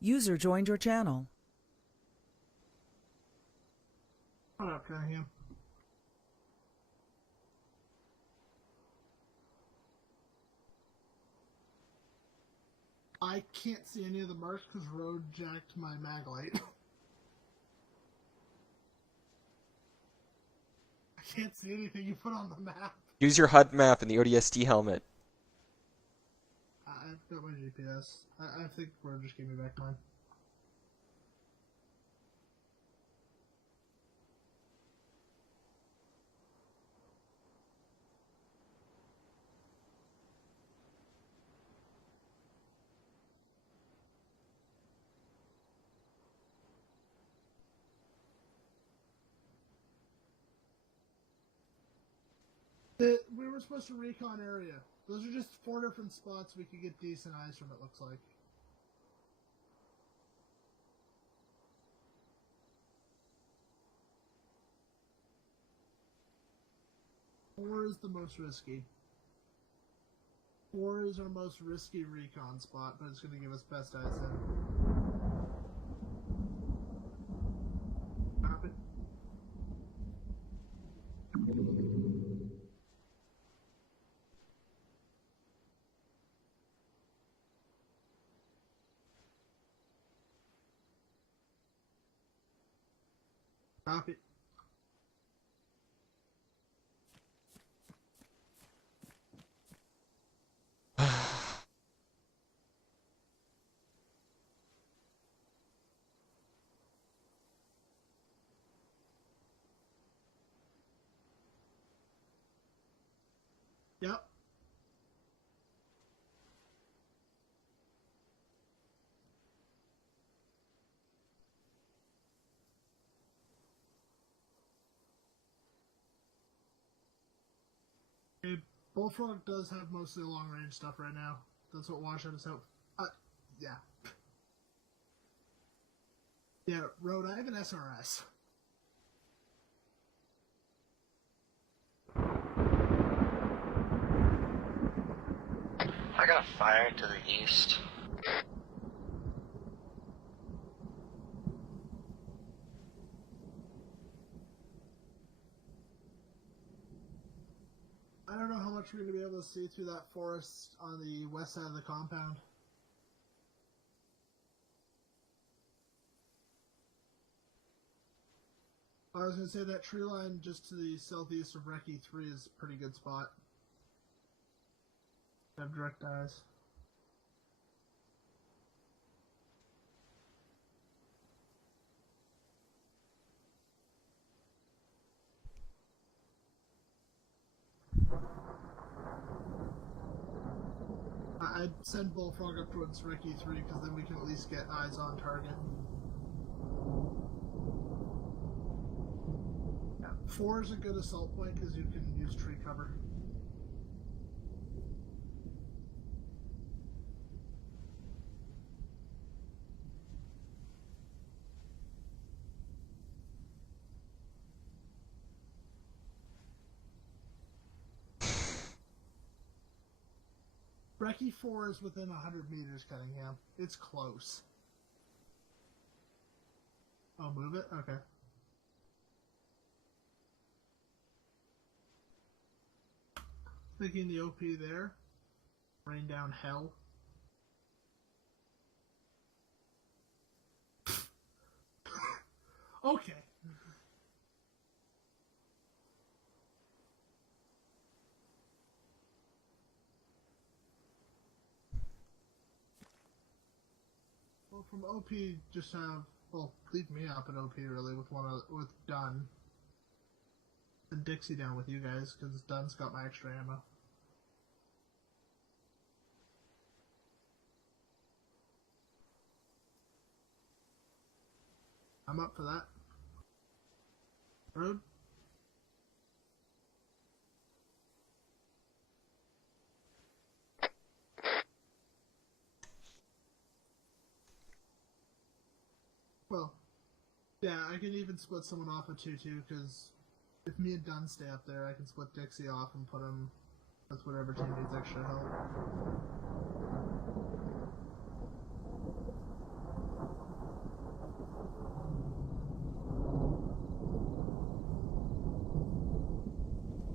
User joined your channel. What up, Cunningham? I can't see any of the marks because Road jacked my mag light. I can't see anything you put on the map. Use your HUD map and the ODST helmet. I've got my GPS. I think Road just gave me back mine. We were supposed to recon area. Those are just 4 different spots we could get decent eyes from, it looks like. Four is the most risky. 4 is our most risky recon spot, but it's going to give us best eyes in. Copy. Copy. Yep. Okay, Bullfrog does have mostly long range stuff right now. That's what Washout is out. Yeah. Yeah, Road, I have an SRS. I got a fire to the east. I don't know how much we're going to be able to see through that forest on the west side of the compound. I was going to say that tree line just to the southeast of Recce 3 is a pretty good spot. Have direct eyes. I'd send Bullfrog up towards Recce 3 because then we can at least get eyes on target. Yeah, 4 is a good assault point because you can use tree cover. Recce 4 is within 100 meters, Cunningham. It's close. I'll move it? Okay. Thinking the OP there. Rain down hell. Okay. Well, from OP, just have, well, leave me up at OP really with with Dunn. And Dixie down with you guys, because Dunn's got my extra ammo. I'm up for that. Road? Well, yeah, I can even split someone off at 2-2, because if me and Dunn stay up there, I can split Dixie off and put him with whatever team needs extra help.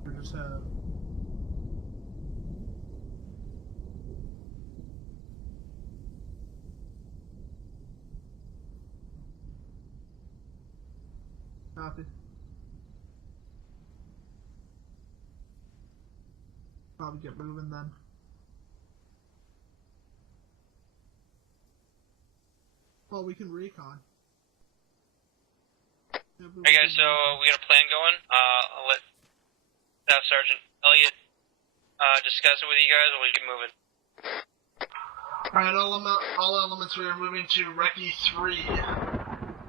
We just have... Copy. Probably get moving then. Well, we can recon. Yeah, Okay, guys, so we got a plan going. I'll let Staff Sergeant Elliott discuss it with you guys, or we keep moving. Alright, all elements, we are moving to Recce 3.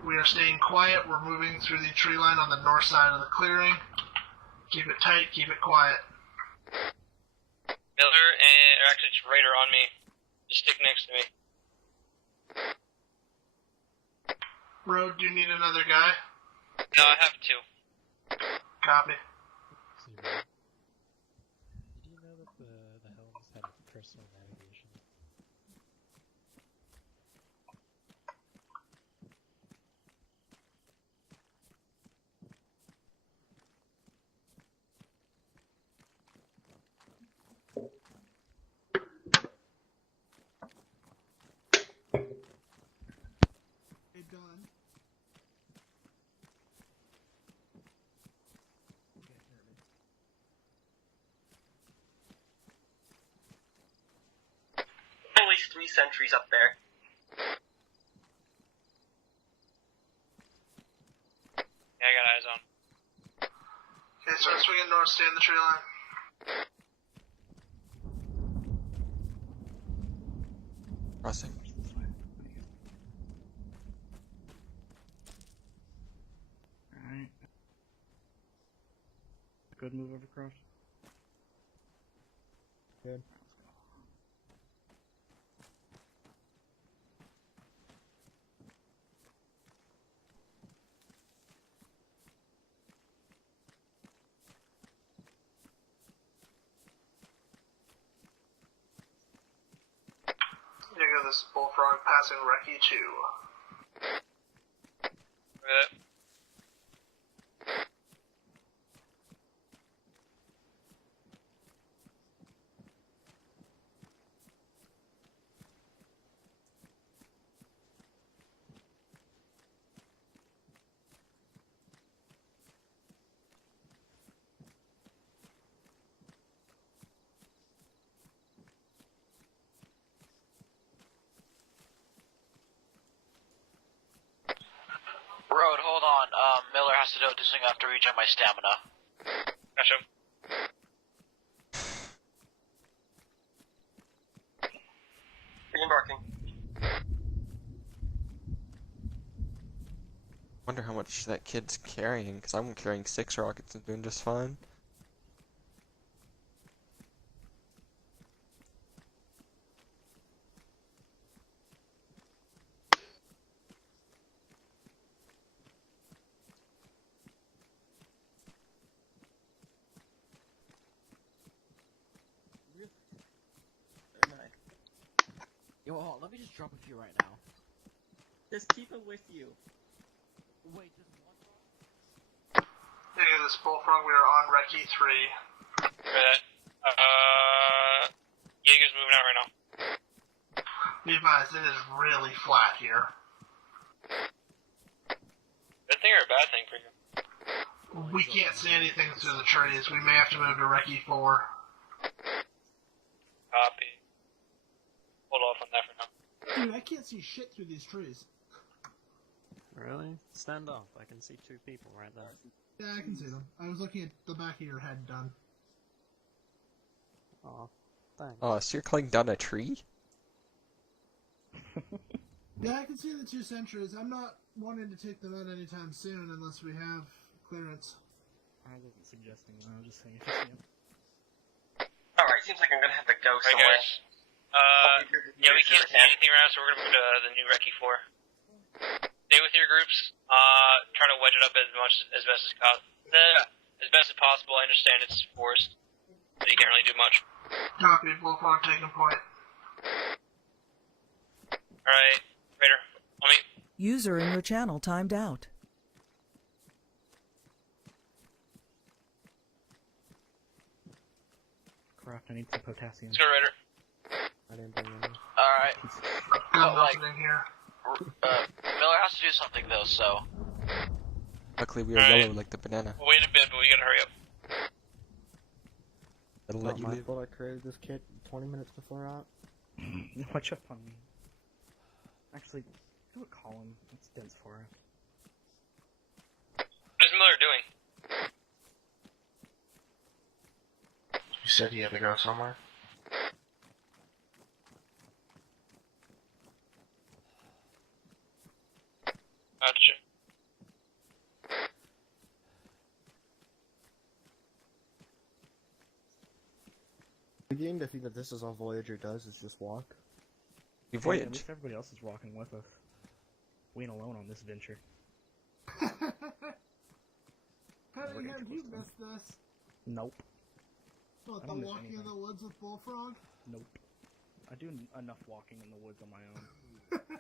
We are staying quiet. We're moving through the tree line on the north side of the clearing. Keep it tight, keep it quiet. Miller, or actually just Raider on me. Just stick next to me. Road, do you need another guy? No, I have two. Copy. Did you know that the Helms had personal navigation? Hey, Don. At least 3 sentries up there. Yeah, I got eyes on. Okay, start swinging north, stay in the tree line. Crossing. Alright. Good move over across. Good. Jaeger, this is Bullfrog passing Recce 2. Road, hold on. Miller has to do this thing after regen my stamina. Gotcha. Embarking. Wonder how much that kid's carrying, because I'm carrying 6 rockets and doing just fine. Yo, let me just drop a few right now. Just keep it with you. Wait, just one? Jaeger, this is Bullfrog. We are on Recce 3. Jaeger's moving out right now. Be advised, it is really flat here. Good thing or a bad thing for you? We can't see anything through the trees. We may have to move to Recce 4. Copy. Hold off on that for now. Dude, I can't see shit through these trees. Really? Stand up. I can see 2 people right there. Yeah, I can see them. I was looking at the back of your head, Dunn. Aw, thanks. Oh, so you're cutting down a tree? Yeah, I can see the 2 sentries. I'm not wanting to take them out anytime soon unless we have clearance. I wasn't suggesting that. I was just saying if you see them. Alright, seems like I'm gonna have to go Right, somewhere. guys. Yeah, we can't see anything right now, so we're gonna move to the new Recce 4. Stay with your groups. Try to wedge it up as best as possible. I understand it's forced, so you can't really do much. Copy, Bullfrog taking point. Alright, Raider, on me. User in your channel timed out. Craft, I need some potassium. Let's go, Raider. I didn't bring any. Alright. Got nothing here. Miller has to do something though, so. Luckily we are yellow like the banana. We'll wait a bit, but we gotta hurry up. It'll let you my live. fault I created this kit 20 minutes before out. Watch up on me. Actually, do a column. It's dense for it. What is Miller doing? You said he had to go somewhere? Gotcha. Beginning to think that this is all Voyager does, is just walk. You Hey, voyage. at least everybody else is walking with us. We ain't alone on this venture. Cunningham, you missed this. Nope. What, I the don't miss walking in anything. the woods with Bullfrog? Nope. I do enough walking in the woods on my own.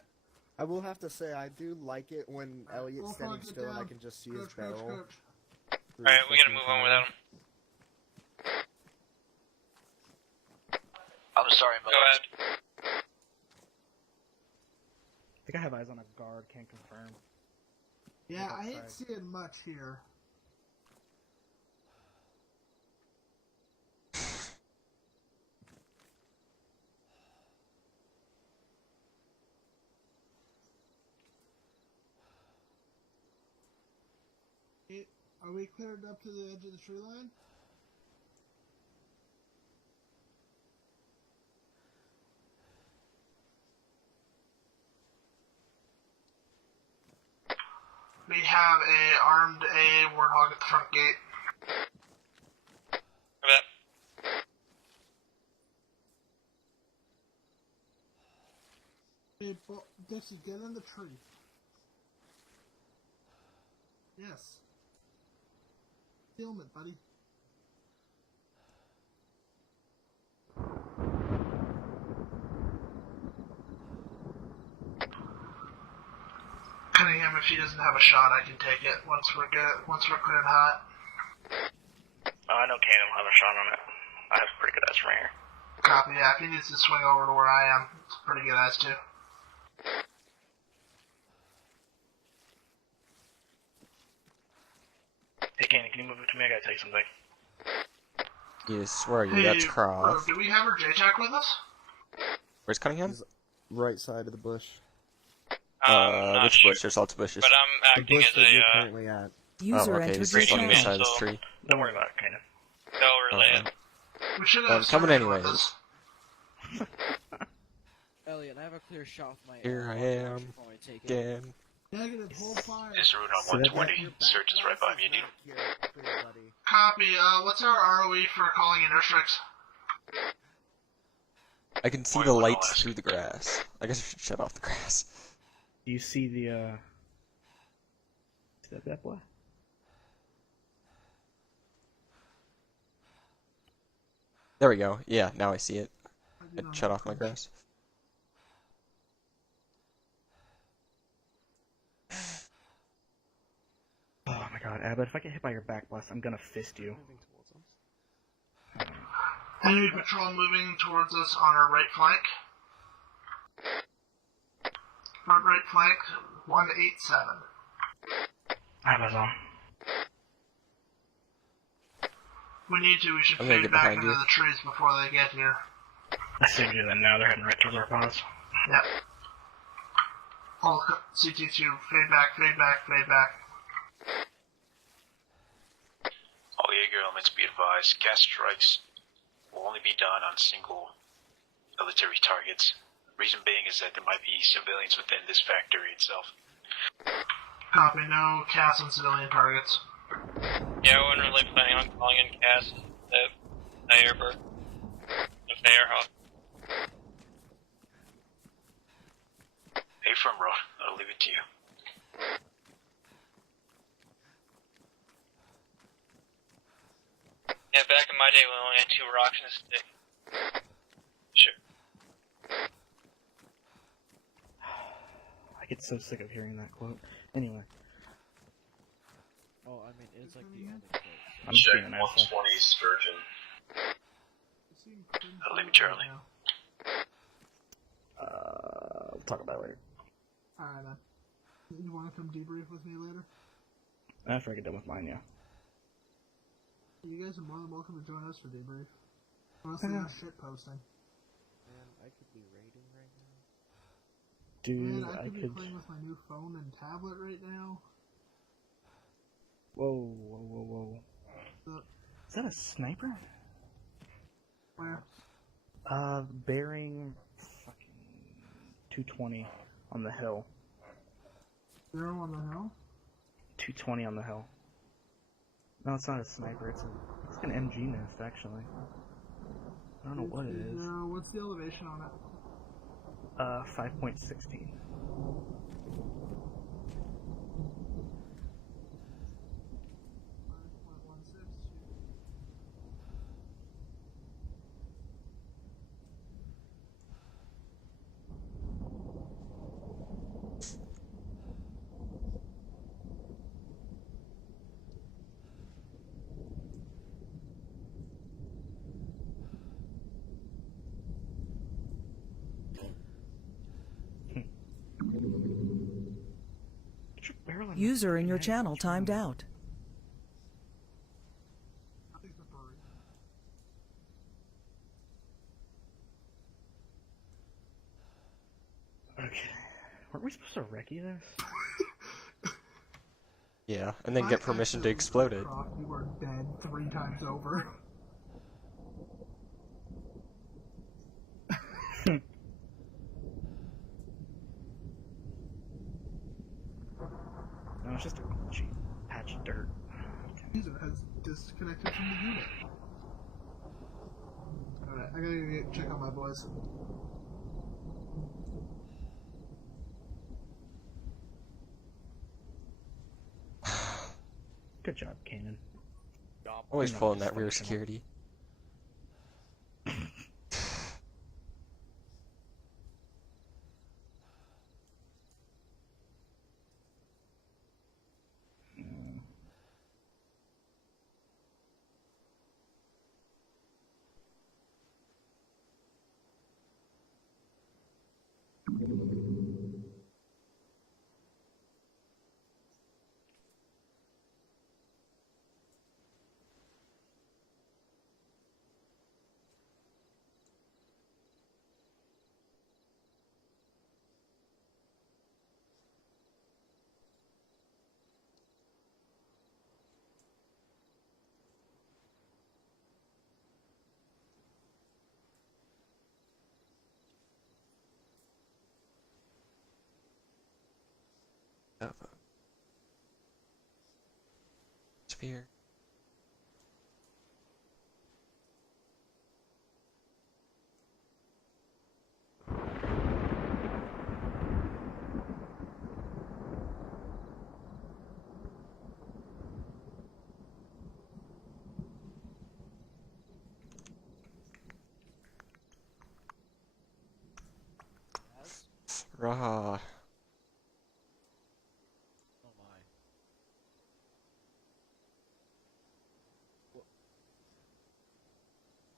I will have to say, I do like it when Elliot's Bullfrog, standing get still and I down. can just see Coach, his barrel. coach. through Alright, the we gotta fucking move on camera. without him. I'm sorry, Go Miller. ahead. I think I have eyes on a guard, can't confirm. Yeah, Look I ain't outside. seeing much here. Are we cleared up to the edge of the tree line? We have a armed warthog at the front gate. Hey, Dixie, get in the tree. Yes. Concealment, buddy. Cunningham, if he doesn't have a shot, I can take it once we're cleared hot. I know Kane will have a shot on it. I have pretty good eyes from here. Copy, yeah, if he needs to swing over to where I am, it's pretty good eyes too. Hey Kane, can you move it to me? I gotta tell you something. Yes, where are you? Hey, That's Croft. do we have our J-Tac with us? Where's Cunningham? Right side of the bush. Which bush? There's lots of bushes. But I'm acting as You're currently at. User okay, entered he's your just on the other channel. side of this tree. Don't worry about it, Kane. They'll relay it. We should I'm have coming somebody with anyways. us. Elliot, I have a clear shot with my Here I am before I take it. again. Negative, hold fire. This route on 120. Search is right by me, dude. Copy, what's our ROE for calling in airstrikes? I can see the lights through the grass. I guess I should shut off the grass. Do you see the, see that boy? There we go. Yeah, now I see it. I shut off my grass. Oh my god, Abbott, if I get hit by your back blast, I'm gonna fist you. Enemy patrol moving towards us on our right flank. Front right flank, 187. Abbott's on. We need to, we should I'm gonna fade get back behind into you. the trees before they get here. I see you then now, they're heading right towards our pods. Yep. All CT2, fade back, fade back, fade back. All Jaeger elements be advised, gas strikes will only be done on single military targets. Reason being is that there might be civilians within this factory itself. Copy, no cast on civilian targets. Yeah, I wasn't really planning on calling in cast the Airbird. The Fairhawk. Hey, firm road, I'll leave it to you. Yeah, back in my day we only had 2 rocks and a stick. Sure. I get so sick of hearing that quote. Anyway. Oh, I mean, it's like the ending quote. I'm just Check being an asshole. 120 Sturgeon. I'll leave it, Charlie. We'll talk about it later. Alright, man. You want to come debrief with me later? After I get done with mine, yeah. You guys are more than welcome to join us for debrief. Honestly, that's shit posting. Man, I could be raiding right now. Dude, Man, I could be could... playing with my new phone and tablet right now. Whoa, whoa, whoa, whoa. Is that a sniper? Where? Bearing fucking 220 on the hill. 0 on the hill? 220 on the hill. No, it's not a sniper, it's like an MG nest, actually. I don't know what it is. What's the elevation on it? 5.16. User in your channel timed out. Okay. Weren't we supposed to recce this? Yeah, and then get permission to explode it. You were dead 3 times over. No, it's just a glitchy patch of dirt. User has disconnected from the unit. Alright, I gotta go check on my boys. Good job, Kanan. Always pulling that rear security. of a sphere. Raw. Oh my.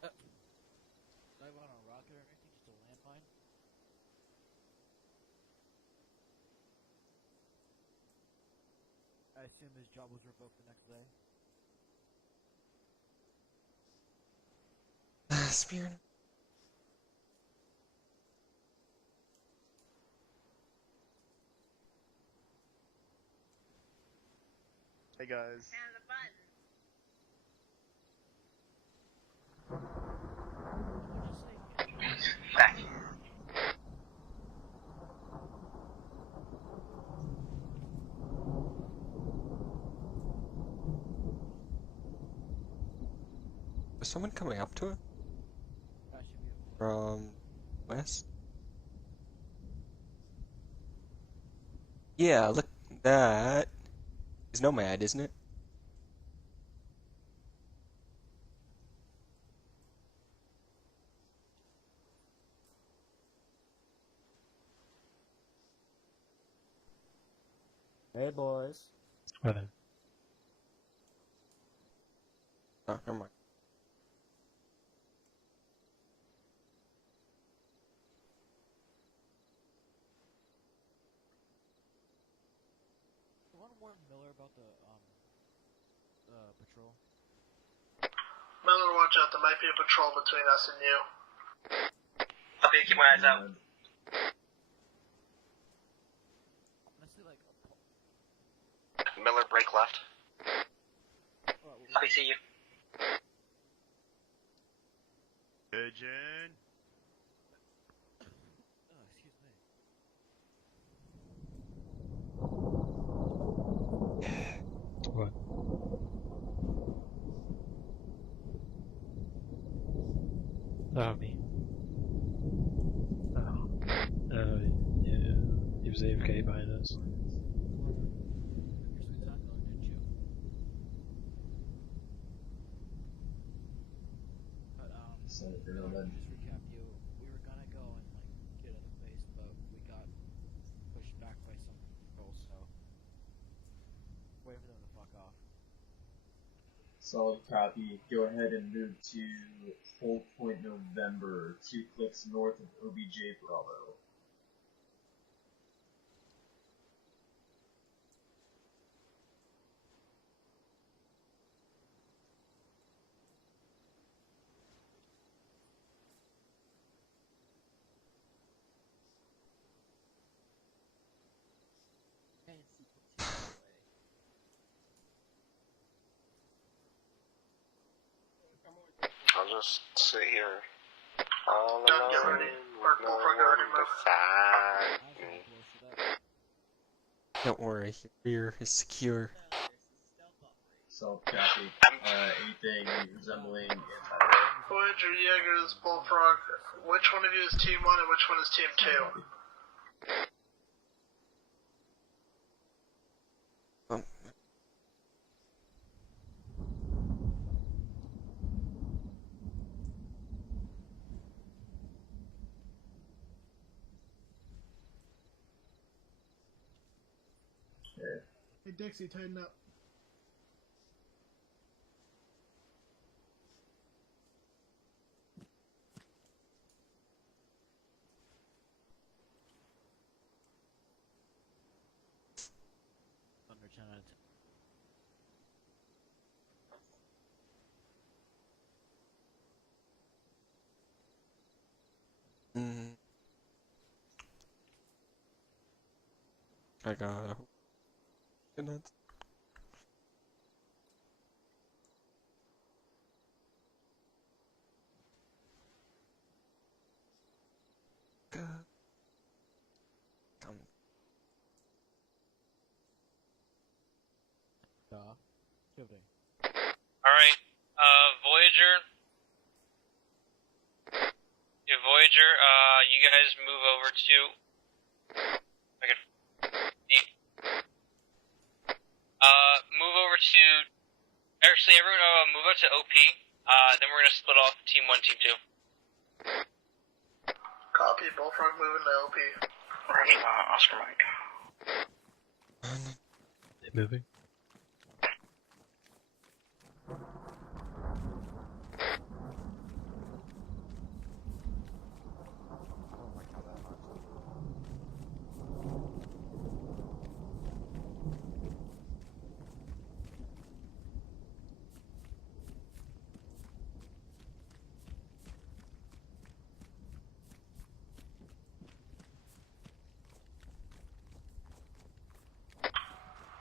Did I want a rocket or anything? Just a landmine? I assume his job was revoked the next day. Spear. Hey guys. Was someone coming up to it? From west? Yeah, look, that is Nomad, isn't it? Hey, boys. Well then. Oh, never mind. You want to warn Miller about the patrol? Miller, watch out. There might be a patrol between us and you. I'll be keep my eyes out. Honestly, like Miller, break left. I'll be see you. Pigeon. oh, excuse me. What? Oh, me. Oh. Yeah. He was AFK behind us. But just recap you. We were gonna go and like get at the base, but we got pushed back by some patrols, so wait for them to fuck off. Solid copy. Go ahead and move to Hold Point November, 2 clicks north of OBJ Bravo. I'll just sit here. All Done, get alone ready. with Bird no Bullfrog, get one ready, move. beside me. Don't worry, your rear is secure. Solid copy. Anything resembling Voyager, Jaegers, Bullfrog. Which one of you is Team 1 and which one is Team 2? Hey, Dixie, tighten up. Under 10 out of 10. I got good. Come. Alright, Voyager. Yeah, Voyager, you guys move over to... move over to... Actually, everyone move out to OP. Then we're gonna split off Team 1, Team 2. Copy, Bullfrog moving to OP. Roger that, Oscar Mike. Moving.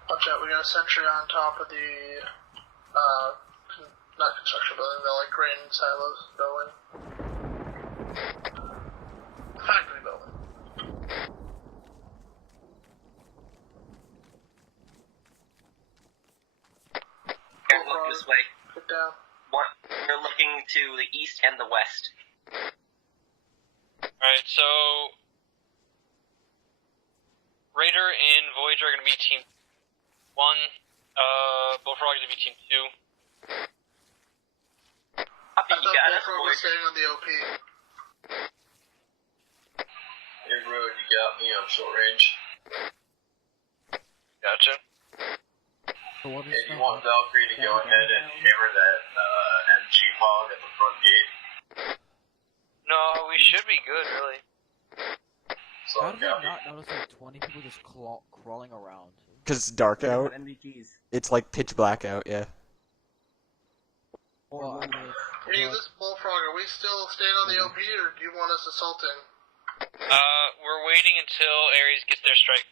Watch out, we got a sentry on top of the, not construction building, the, like, grain silos building. Factory building. Here, look this way. Get down. What? We're looking to the east and the west. Alright, so... Raider and Voyager are gonna be Team 1. Bullfrog is gonna be Team 2. I thought Bullfrog was staying on the OP. Hey, Road, you got me on short range. Gotcha. Hey, you want Valkyrie to go ahead and hammer that MG hog at the front gate? No, we should be good, really. So How did I not notice like 20 people just crawling around? Because it's dark out. NVGs. It's like pitch black out, yeah. Well, I mean, Hey, this Bullfrog, are we still staying on the OP, or do you want us assaulting? We're waiting until Ares gets their strike.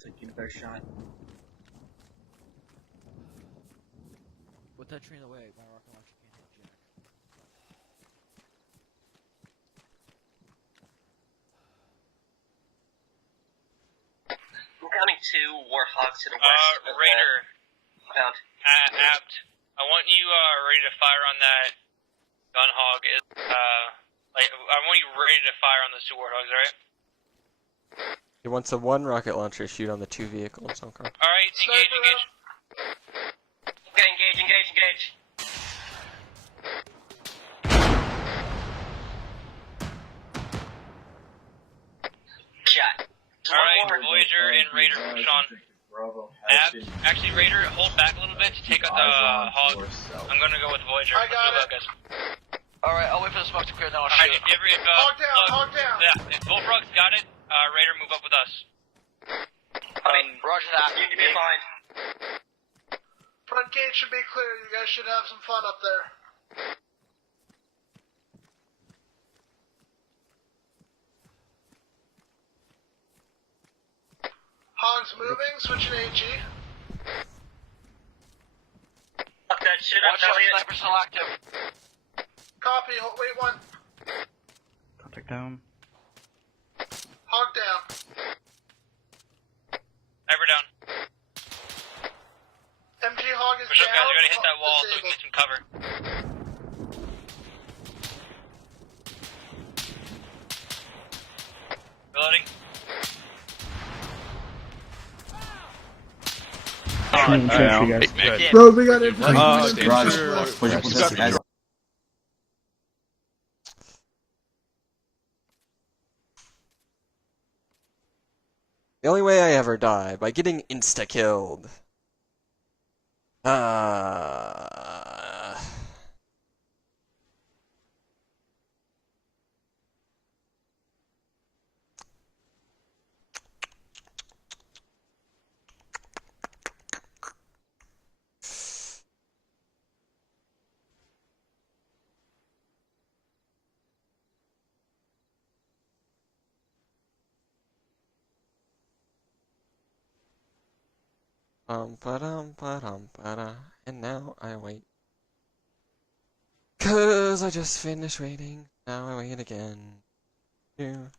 looks like you get a better shot. With that train away, my rocket launcher can't hit Jack. I'm counting 2 Warhogs to the west. Raider. Found. Apt. I want you, ready to fire on that gun hog. I want you ready to fire on those 2 warthogs, alright? He wants a 1 rocket launcher shoot on the 2 vehicles. Okay. Alright, engage. Okay, engage. Shot. Alright, Voyager and Raider from Sean. Actually, Raider, hold back a little bit to take out the hog. I'm gonna go with Voyager. I got it. Guys. Alright, I'll wait for the smoke to clear, then I'll Alright, shoot. hog down. Yeah, if Bullfrog's got it, Raider, move up with us. Roger that. You can be fine. Front gate should be clear. You guys should have some fun up there. Hogs moving, switching AG. Fuck that shit up, Watch out, Elliot. sniper still active. Copy, wait 1. Contact down. Hog down. Sniper down. MG Hog is Push up, down. guys. We gotta hit that wall so we Disabled. can get some cover. Reloading. Bro, we got it. The only way I ever die, by getting insta-killed. And now I wait. 'Cause I just finished waiting. Now I wait again. Here.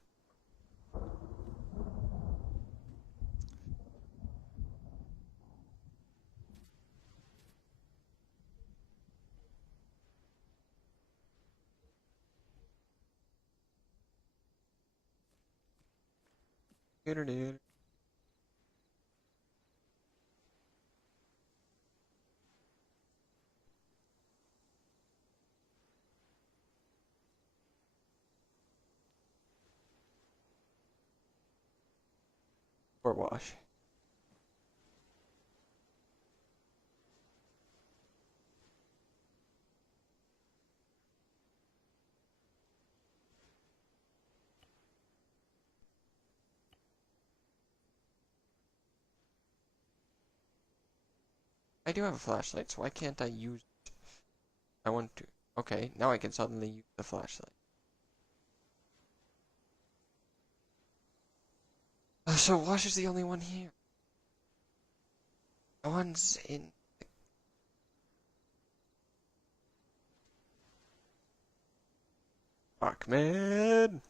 Dude. Or wash. I do have a flashlight, so why can't I use it? I want to. Okay, now I can suddenly use the flashlight. So Wash is the only one here. No one's in. Fuck, man.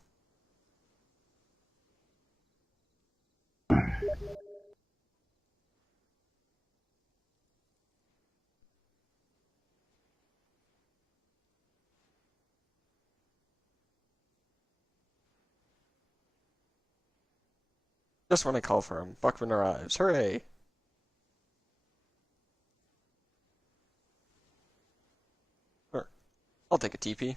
Just when I call for him, Buckman arrives. Hooray! Sure. I'll take a TP.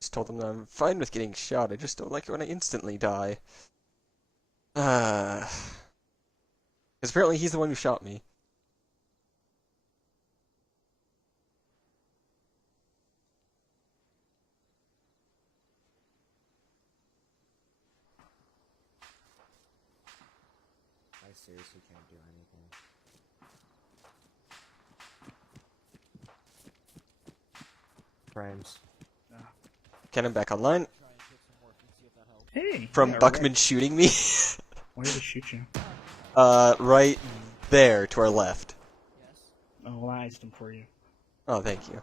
Just told him that I'm fine with getting shot, I just don't like it when I instantly die. Because apparently he's the one who shot me. I seriously can't do anything. Frames. Get him back online. Hey! From yeah, Buckman right. shooting me. Where did he shoot you? Right there, to our left. Oh, well, I iced him for you. Oh, thank you.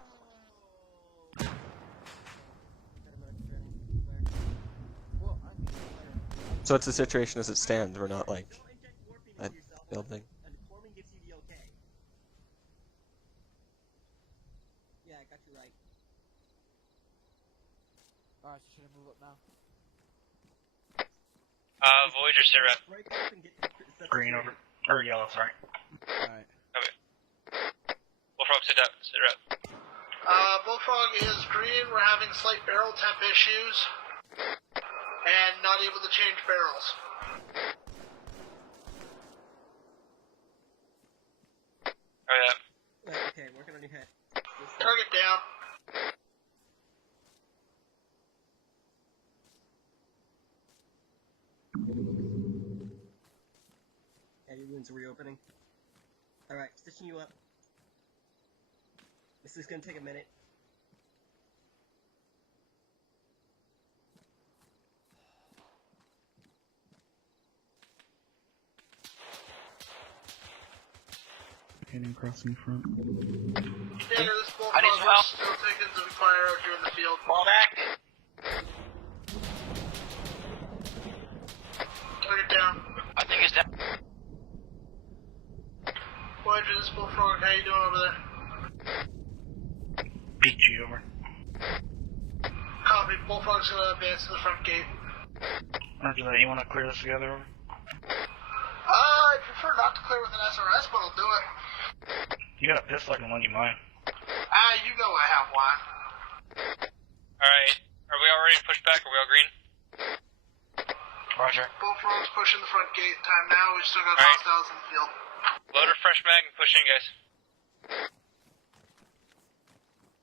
So it's the situation as it stands, we're not like that building. Yeah, I got you right. Alright, so should I move up now? Voyager, sit rep. Green over. Or yellow, sorry. Alright. Okay. Bullfrog, sit up. Sit rep. Bullfrog is green. We're having slight barrel temp issues. And not able to change barrels. Okay, working on your head. Target down. Yeah, your wounds are reopening. Alright, stitching you up. This is gonna take a minute. Cannon crossing front. Standard, this Bullfrog I need some help. is still taking some fire out here in the field. Fall back. Target down. I think it's down. Voyager, this Bullfrog, how you doing over there? BG over. Copy, Bullfrog's gonna advance to the front gate. After that, you want to clear this together? I prefer not to clear with an SRS, but I'll do it. You got a pistol, I can lend you mine. You know I have one. Alright. Are we all ready to push back? Are we all green? Roger. Bullfrog's pushing the front gate. Time now, we've still got All right. hostiles in the field. Load a fresh mag and push in, guys.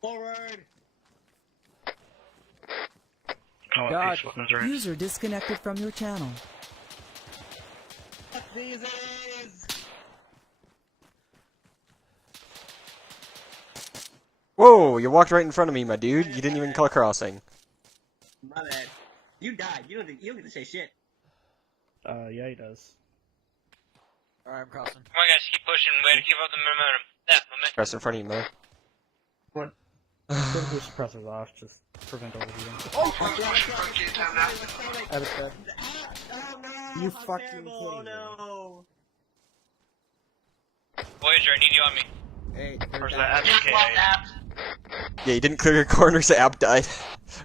Forward! God. User disconnected from your channel. Whoa, you walked right in front of me, my dude. You didn't even call crossing. My bad. You died. You don't get to say shit. Yeah, he does. Alright, I'm crossing. Come on, guys, keep pushing. We gotta keep up the momentum. Yeah, momentum. Press in front of you, Miller. What? Put the suppressors off, just prevent overheating. Oh, pushing front gate time now. I was dead. You fucking Terrible, kidding me. no. Voyager, I need you on me. Hey, Where's that FTK? Yeah, you didn't clear your corners, the app died.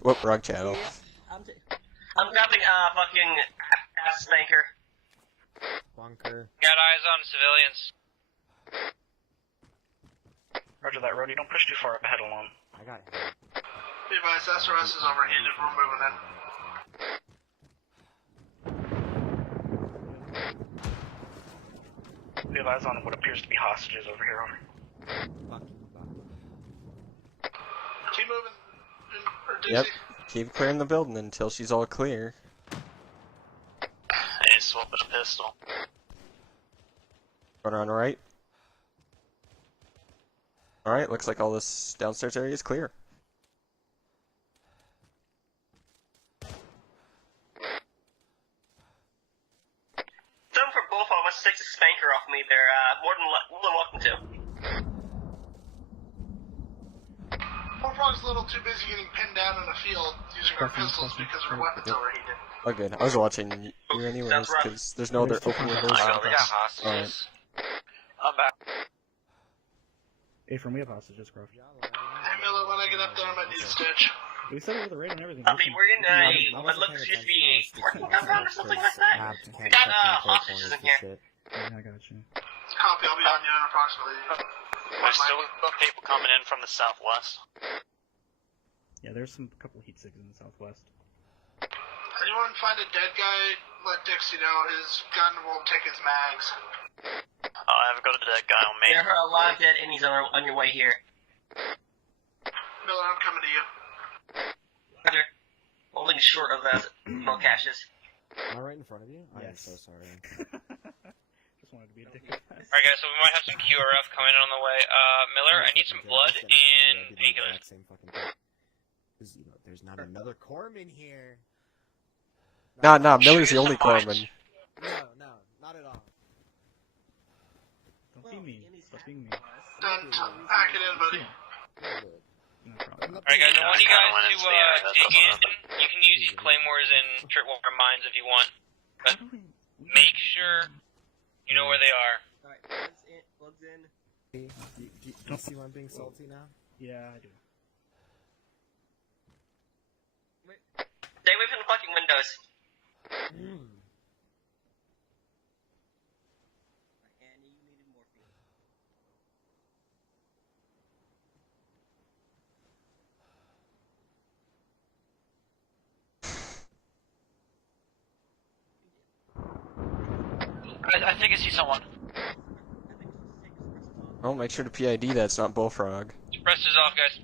Whoop, wrong channel. I'm grabbing fucking ass spanker. Bunker. Got eyes on civilians. Roger that, Rody. Don't push too far up ahead alone. I got him. Be advised, SRS is overheated. We're moving in. We have eyes on what appears to be hostages over here. Over. Keep moving. Or Dixie. Yep. Keep clearing the building until she's all clear. I need to swap a pistol. Run around right. Alright, looks like all this downstairs area is clear. Some for both of us takes a spanker off me. They're more than welcome to. Bullfrog's a little too busy getting pinned down in a field using our pistols because our weapons overheated. Oh good, I was watching you anyways, because there's no other open windows. Alright. I'm back. Hey, from we have hostages, Croft. Hey Miller, when I get up there, I might need a stitch. We said over the rate and everything. I mean, we're in what looks to be working compound or something like that. We got hostages in here. Yeah, I got you. Copy, I'll be on you in approximately. There's still people coming in from the southwest. Yeah, there's some couple heat sigs in the southwest. Anyone find a dead guy, let Dixie know. His gun won't take his mags. I haven't got a dead guy on me. There are a lot of dead enemies on your way here. Miller, I'm coming to you. Roger. Holding short of the small caches. Am I right in front of you? I am so sorry. Just wanted to be a dick. Alright, guys, so we might have some QRF coming in on the way. Miller, I need some blood and painkillers. You know, there's not another corpsman here. Nah, Miller's the only corpsman. No, not at all. Don't be mean. Stop being mean. Done. Pack it in, buddy. Alright, guys, I want you guys to dig in. You can use these claymores and tripwire mines if you want, but make sure you know where they are. Alright, plugs in. Do you see why I'm being salty now? Yeah, I do. Stay away from the fucking windows. Annie, you needed morphine. I think I see someone. Oh, make sure to PID that's not Bullfrog. Suppressor's off, guys.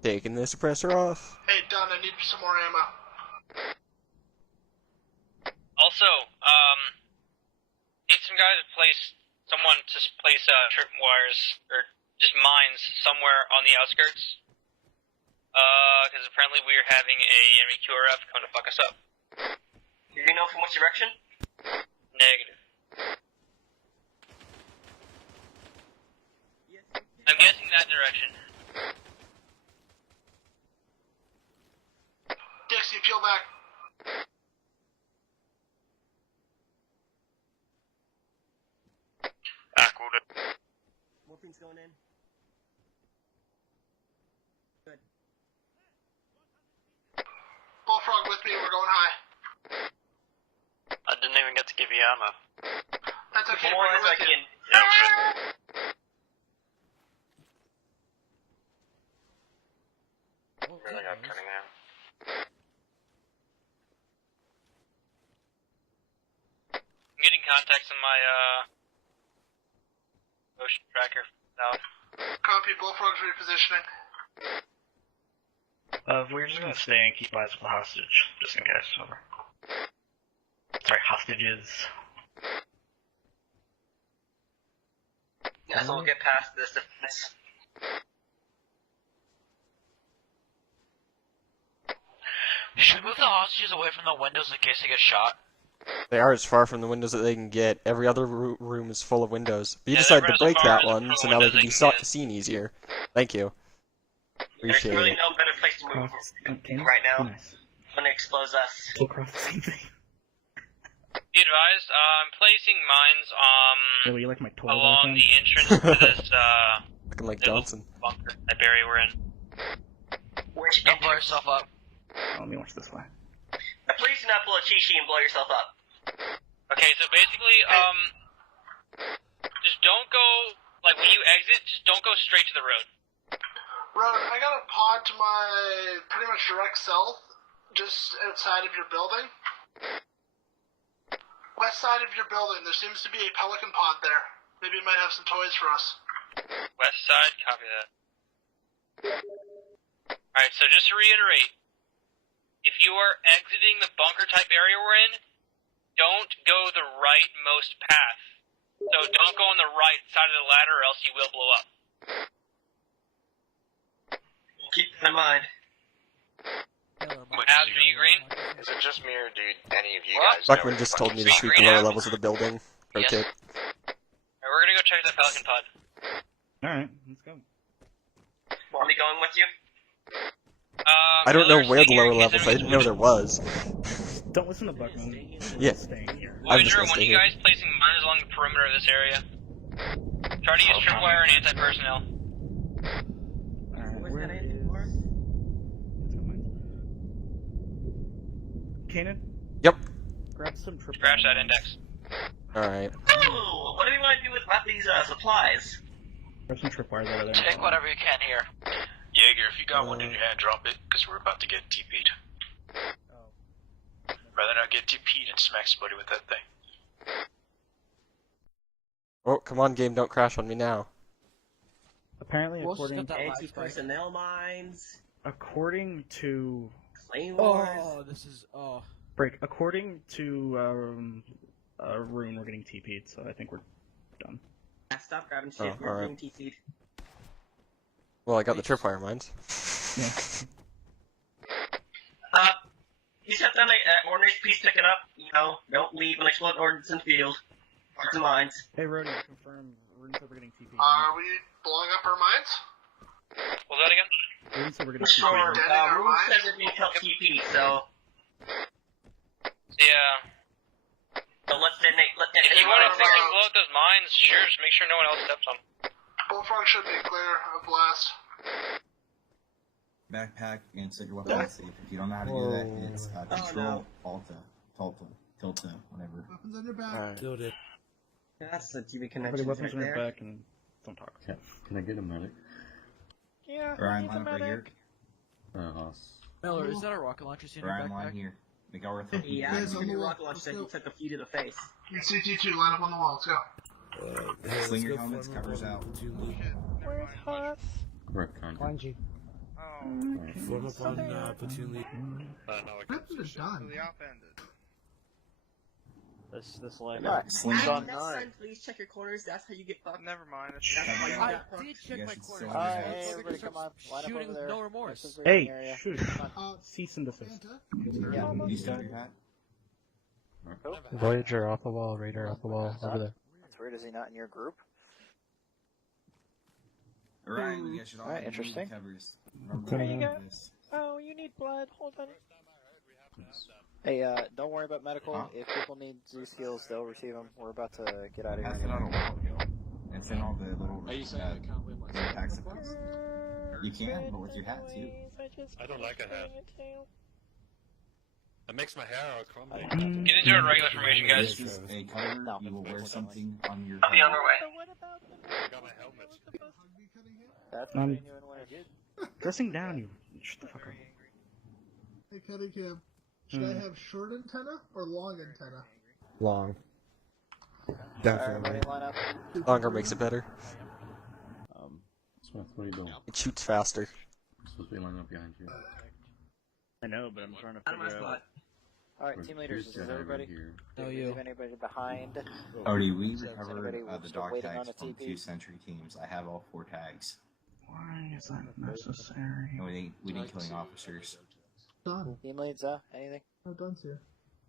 Taking the suppressor off. Hey, Don, I need some more ammo. Also, need some guys to place tripwires or just mines somewhere on the outskirts. Because apparently we're having a enemy QRF come to fuck us up. Do you know from which direction? Negative. I'm guessing that direction. Dixie, peel back. Backwooded. Morphine's going in. Good. Bullfrog with me, we're going high. I didn't even get to give you ammo. That's okay, More bring as it I with you. can. Really got cutting out. I'm getting contacts on my motion tracker south. Copy, Bullfrog's repositioning. We're just gonna stay and keep eyes on the hostage, just in case. Over. Sorry, hostages. Yeah, so we'll get past this defense. Should we move the hostages away from the windows in case they get shot? They are as far from the windows that they can get. Every other room is full of windows. But you Yeah, decided they're to break as far that one, so now they can be seen easier. Thank you. There's Appreciate really it. no better place to move right now. Nice. When they expose us. We'll cross the same thing. Be advised, I'm placing mines Yo, you like my toilet along iPhone? the entrance to this Looking like little Johnson. bunker type area we're in. Which Don't blow yourself up. Oh, let me watch this way. Please do not pull a cheat sheet and blow yourself up. Okay, so basically, just don't go, like when you exit, just don't go straight to the road. Road, I got a pod to my pretty much direct south, just outside of your building. West side of your building, there seems to be a pelican pod there. Maybe it might have some toys for us. West side, copy that. Alright, so just to reiterate, if you are exiting the bunker type area we're in, don't go the rightmost path. So don't go on the right side of the ladder or else you will blow up. Keep that in mind. Abs, are you green? Is it just me or do any of you What? guys Buckman know just what told me to the sweep fucking the lower is? levels of the building. Pro Yes. tip. Alright, we're gonna go check that pelican pod. Alright, let's go. Want me going with you? I don't know Miller, where stay the here lower in case levels. I didn't know enemies there was. Don't listen to Buckman. Yeah. Staying here. I'm just Voyager, gonna one of stay you here. guys placing mines along the perimeter of this area. Try to use tripwire and anti-personnel. Alright, where is... Kanan? Yep. Grab some triple. Scratch that index. Alright. Ooh, what do we want to do with these supplies? Grab some tripwires out of there. Take whatever you can here. Jaeger, if you got one in your hand, drop it, because we're about to get TP'd. Rather not get TP'd and smack somebody with that thing. Oh, come on, game, don't crash on me now. Apparently, according Anti-personnel mines. According to Claymores. Oh, this is break. According to Rune, we're getting TP'd, so I think we're done. Stop grabbing shit. Oh, We're alright. being TP'd. Well, I got the tripwire mines. Yeah. You set down an ordnance piece picking up, don't leave an exploding ordnance in the field. Or the mines. Hey, Rody, confirm. Rune said we're getting TP'd. Are we blowing up our mines? What was that again? Rune said we're getting Sure, TP'd. Rune says it's being held TP, so... Yeah. So let's detonate, If you want to fucking blow up those mines, sure, just make sure no one else steps on them. Bullfrog should be clear of blast. Backpack and set your weapon on safe. If you don't know how to do that, it's control, Alta, Tilta, whatever. Weapons on your back. Alright. Killed it. That's the TV Everybody connection weapons right on your there. back and don't talk. Can I get a medic? yeah. Ryan, line up right here. Miller, is that a rocket launcher in your Ryan, line backpack? here. Make our thing. Yeah, Guys, on the your wall. rocket launcher Let's said go. he took a few to the face. And CT2, line up on the wall. Let's go. Hey, Sling your helmets, covers out. Where's Huss? Correct, contact. you. Form up on platoon lead. What is done? This leg. Sling And next time, please check your corners. That's how you get fucked. Never mind. That's how you I got fucked. did check my corners. Alright, hey, everybody come on. Line up Shooting over with there. no remorse. This is the Hey, area. shoot. Cease and desist. Santa? Yeah. You still have your hat? Voyager off the wall, radar off the wall, over there. That's weird. Is he not in your group? Ryan, you guys should all Alright, have interesting. covers. Okay. Remember this. Oh, you need blood. Hold on. Hey, don't worry about medical. Huh? If people need Zeus heals, they'll receive them. We're about to get out of Passed here. it out a while ago. It's in all the little Are you saying I can't win my packs of pills. You can, but with your hat too. I don't like a hat. That makes my hair all crumbly. Get into a regular formation, guys. This is a cover. You will wear something on your I'll be on our way. I got my helmet. That's Um, between you and Win. Dressing down, you. Shut the fuck up. Hey, Cuddy Cam. Should I have short antenna or long antenna? Long. Alright, Definitely. everybody line up. Longer makes it better. Smith, what are you doing? It shoots faster. supposed to be lining up behind you. I know, but I'm trying to figure out. Alright, team leaders, this is everybody. Did we leave anybody behind? Already, we Is recovered anybody the still dog waiting on tags a from TP? 2 sentry teams. I have all 4 tags. Why is that necessary? And we didn't killing officers. Done. Team leads, anything? Oh, Don's here.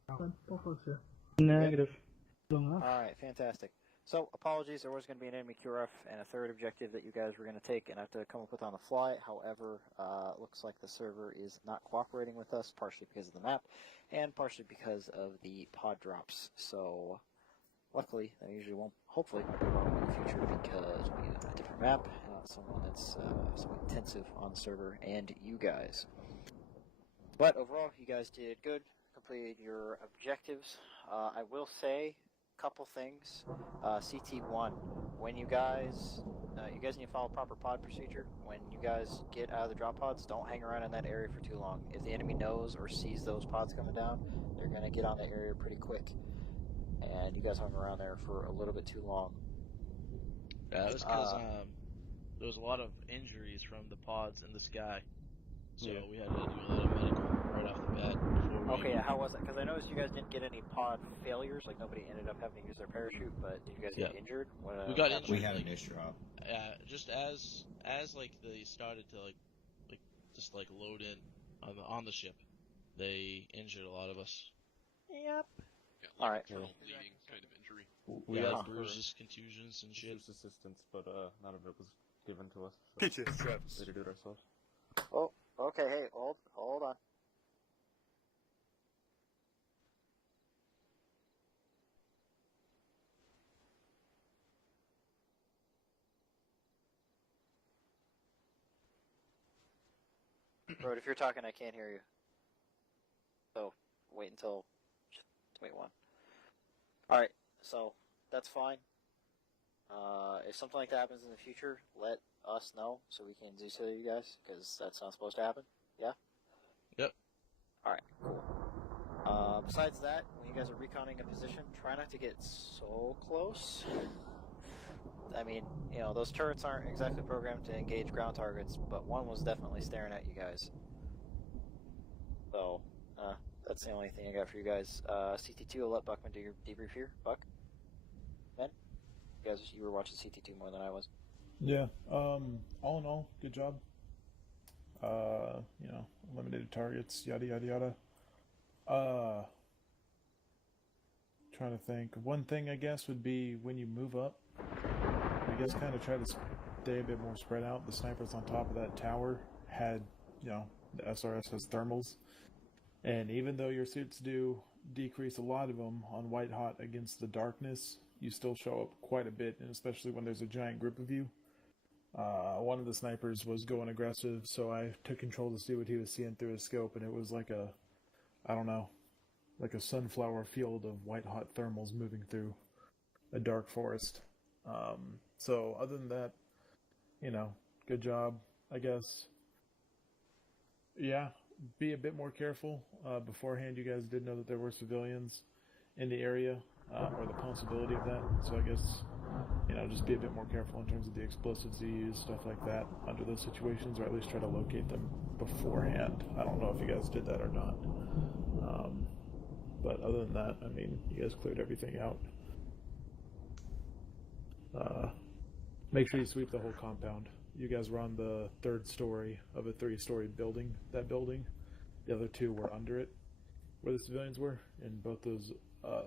Both folks here. Negative. Alright, fantastic. So, apologies, there was going to be an enemy QRF and a third objective that you guys were going to take and have to come up with on the fly. However, looks like the server is not cooperating with us, partially because of the map, and partially because of the pod drops. So, luckily, that usually won't, hopefully, won't be a problem in the future because we have a different map, someone that's so intensive on the server, and you guys. But overall, you guys did good, completed your objectives. I will say, couple things. CT1, when you guys need to follow proper pod procedure. When you guys get out of the drop pods, don't hang around in that area for too long. If the enemy knows or sees those pods coming down, they're going to get on that area pretty quick. And you guys hung around there for a little bit too long. Yeah, that was because there was a lot of injuries from the pods in the sky. So we had to do a lot of medical right off the bat. Okay, how was that? Because I noticed you guys didn't get any pod failures, like nobody ended up having to use their parachute, but did you guys get injured? We got injured. We had an issue drop. Just as like they started to like just like load in on the ship, they injured a lot of us. Yep. Yeah, alright. Bleeding kind of injury. We had bruises, contusions, and shit. Assistance, but none of it was given to us. So Pitches. we had to do it ourselves. Oh, okay. Hey, hold on. Road, if you're talking, I can't hear you. So, wait until... Wait one. Alright, so, that's fine. If something like that happens in the future, let us know so we can do so to you guys, because that's not supposed to happen. Yeah? Yep. Alright, cool. Besides that, when you guys are reconning a position, try not to get so close. I mean, you know, those turrets aren't exactly programmed to engage ground targets, but one was definitely staring at you guys. So, that's the only thing I got for you guys. CT2 will let Buckman do your debrief here. Buck? Ben? You were watching CT2 more than I was. Yeah, all in all, good job. You know, eliminated targets, yada yada yada. Trying to think. One thing I guess would be when you move up, I guess kind of try to stay a bit more spread out. The snipers on top of that tower had, you know, the SRS has thermals. And even though your suits do decrease a lot of them on white hot against the darkness, you still show up quite a bit, and especially when there's a giant group of you. One of the snipers was going aggressive, so I took control to see what he was seeing through his scope, and it was like a, I don't know, like a sunflower field of white hot thermals moving through a dark forest. So other than that, you know, good job, I guess. Yeah, be a bit more careful. Beforehand, you guys did know that there were civilians in the area, or the possibility of that. So I guess, you know, just be a bit more careful in terms of the explosives you use, stuff like that, under those situations, or at least try to locate them beforehand. I don't know if you guys did that or not. But other than that, I mean, you guys cleared everything out. Make sure you sweep the whole compound. You guys were on the 3rd story of a 3-story building, that building. The other 2 were under it, where the civilians were, and both those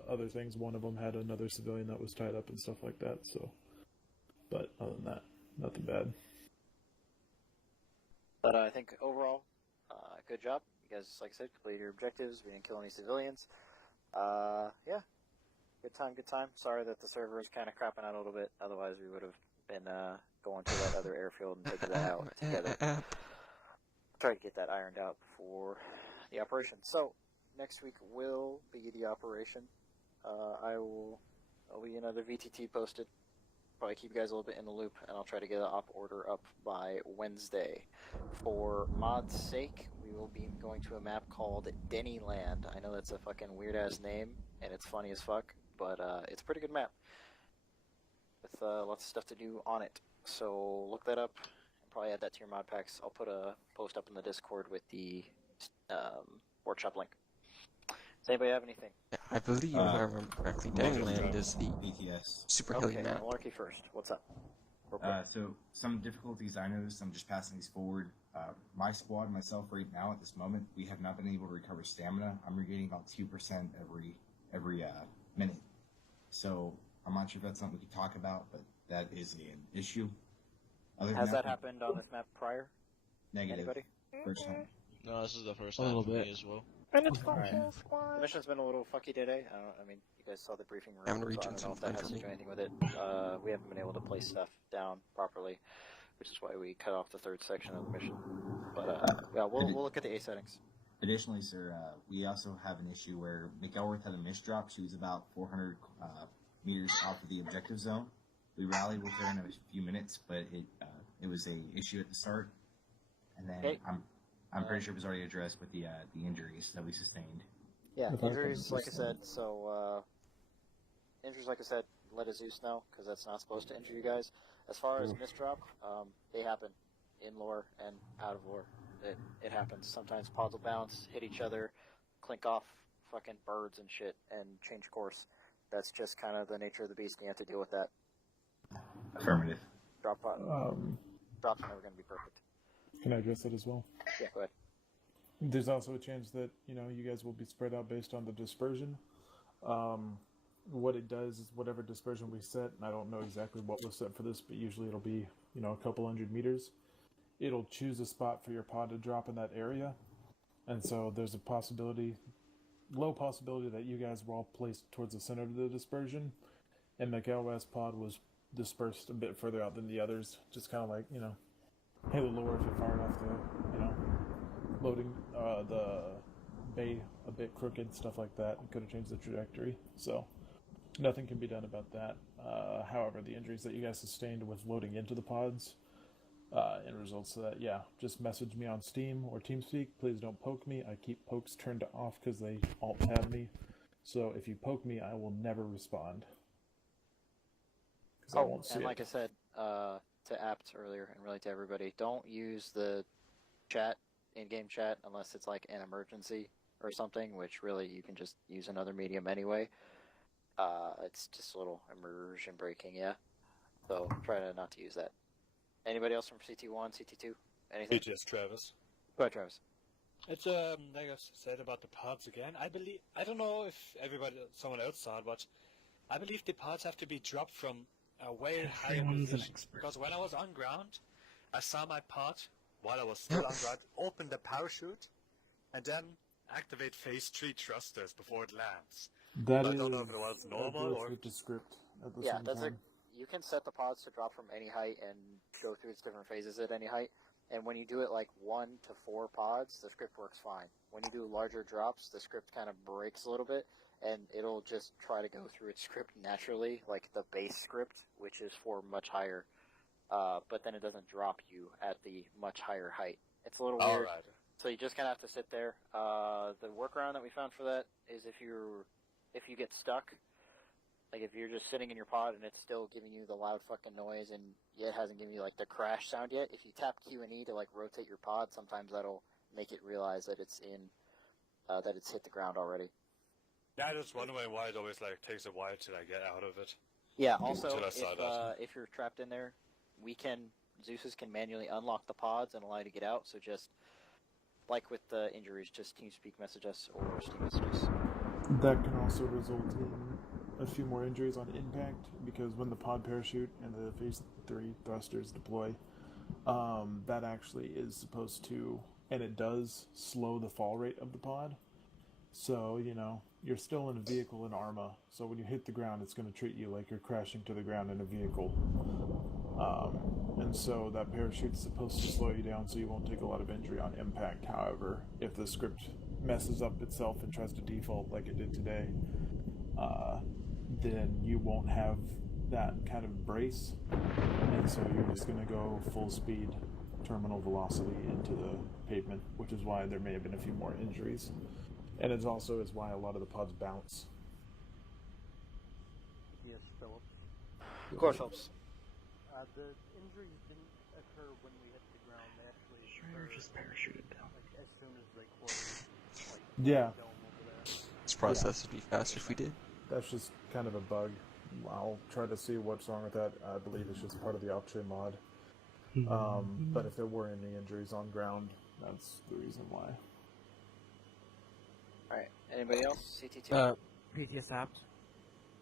other things, one of them had another civilian that was tied up and stuff like that, so. But other than that, nothing bad. But I think overall, good job. You guys, like I said, completed your objectives. We didn't kill any civilians. Yeah. Good time. Sorry that the server is kind of crapping out a little bit. Otherwise, we would have been going to that other airfield and taking that out together. Try to get that ironed out before the operation. So, next week will be the operation. There'll be another VTT posted. Probably keep you guys a little bit in the loop, and I'll try to get an op order up by Wednesday. For mod's sake, we will be going to a map called Dennyland. I know that's a fucking weird-ass name, and it's funny as fuck, but it's a pretty good map with lots of stuff to do on it. So look that up and probably add that to your mod packs. I'll put a post up in the Discord with the workshop link. Does anybody have anything? Yeah, I believe, if I remember correctly, Gangland is the BTS. super hilly Okay, map. Malarkey first. What's up? Real quick. So some difficulties I noticed. I'm just passing these forward. My squad, myself, right now at this moment, we have not been able to recover stamina. I'm regaining about 2% every minute. So I'm not sure if that's something we could talk about, but that is an issue. Has that happened on this map prior? Negative. Anybody? First time. No, this is the first A time little for bit. me as well. Alright. The mission's been a little fucky today. I mean, you guys saw the briefing room. I haven't so I reached don't know if that has to do anything with it. We haven't been able to place stuff down properly, which is why we cut off the third section of the mission. But yeah, we'll look at the A settings. Additionally, sir, we also have an issue where McElworth had a misdrop. She was about 400 meters off of the objective zone. We rallied with her in a few minutes, but it was a issue at the start, and then Okay. I'm pretty sure it was already addressed with the injuries that we sustained. Yeah, injuries, like I said, injuries, like I said, let Azeus know, because that's not supposed to injure you guys. As far as misdrop, they happen in lore and out of lore. It happens. Sometimes pods will bounce, hit each other, clink off fucking birds and shit, and change course. That's just kind of the nature of the beast, and you have to deal with that. Affirmative. Drops are never going to be perfect. Can I address that as well? Yeah, go ahead. There's also a chance that, you guys will be spread out based on the dispersion. What it does is whatever dispersion we set, and I don't know exactly what was set for this, but usually it'll be, a couple hundred meters. It'll choose a spot for your pod to drop in that area. And so there's a low possibility that you guys were all placed towards the center of the dispersion, and McElwest's pod was dispersed a bit further out than the others, just kind of like, Halo lore, if you fired off the, loading the bay a bit crooked, stuff like that, and could have changed the trajectory. So nothing can be done about that. However, the injuries that you guys sustained with loading into the pods, in results to that, just message me on Steam or TeamSpeak. Please don't poke me. I keep pokes turned off because they alt-tab me. So if you poke me, I will never respond. Oh, and like I said to Apt earlier, and really to everybody, don't use the chat, in-game chat, unless it's like an emergency or something, which really you can just use another medium anyway. It's just a little immersion breaking, so try not to use that. Anybody else from CT1, CT2? Anything? BTS Travis. Go ahead, Travis. It's like I said about the pods again. I don't know if someone else saw it, but I believe the pods have to be dropped from a way higher position. Because when I was on ground, I saw my pod while I was still on ground, open the parachute, and then activate phase 3 thrusters before it lands. I don't know if it was normal or with the script at the Yeah, same that's time. you can set the pods to drop from any height and go through its different phases at any height. And when you do it like 1 to 4 pods, the script works fine. When you do larger drops, the script kind of breaks a little bit, and it'll just try to go through its script naturally, like the base script, which is for much higher. But then it doesn't drop you at the much higher height. It's a little weird. Alright. So you just kind of have to sit there. The workaround that we found for that is if you get stuck, like if you're just sitting in your pod and it's still giving you the loud fucking noise and it hasn't given you like the crash sound yet, if you tap Q and E to like rotate your pod, sometimes that'll make it realize that it's that it's hit the ground already. Yeah, I just wondering why it always takes a while till I get out of it. Yeah, also Until I saw that. if you're trapped in there, Zeus's can manually unlock the pods and allow you to get out, so just like with the injuries, just TeamSpeak message us or Steam message us. That can also result in a few more injuries on impact, because when the pod parachute and the phase 3 thrusters deploy, that actually is supposed to, and it does, slow the fall rate of the pod. So, you're still in a vehicle in Arma, so when you hit the ground, it's going to treat you like you're crashing to the ground in a vehicle. And so that parachute's supposed to slow you down so you won't take a lot of injury on impact. However, if the script messes up itself and tries to default like it did today, then you won't have that kind of brace, and so you're just going to go full speed terminal velocity into the pavement, which is why there may have been a few more injuries. And it also is why a lot of the pods bounce. Yes, Phillips. Of course, Phillips. The injuries didn't occur when we hit the ground. They actually Sure, just parachuted down. like, as soon as they close. Like, Yeah. the dome over there. This process would be faster if we did. That's just kind of a bug. I'll try to see what's wrong with that. I believe it's just part of the option mod. But if there were any injuries on ground, that's the reason why. Alright, anybody else? CT2? PTS apt.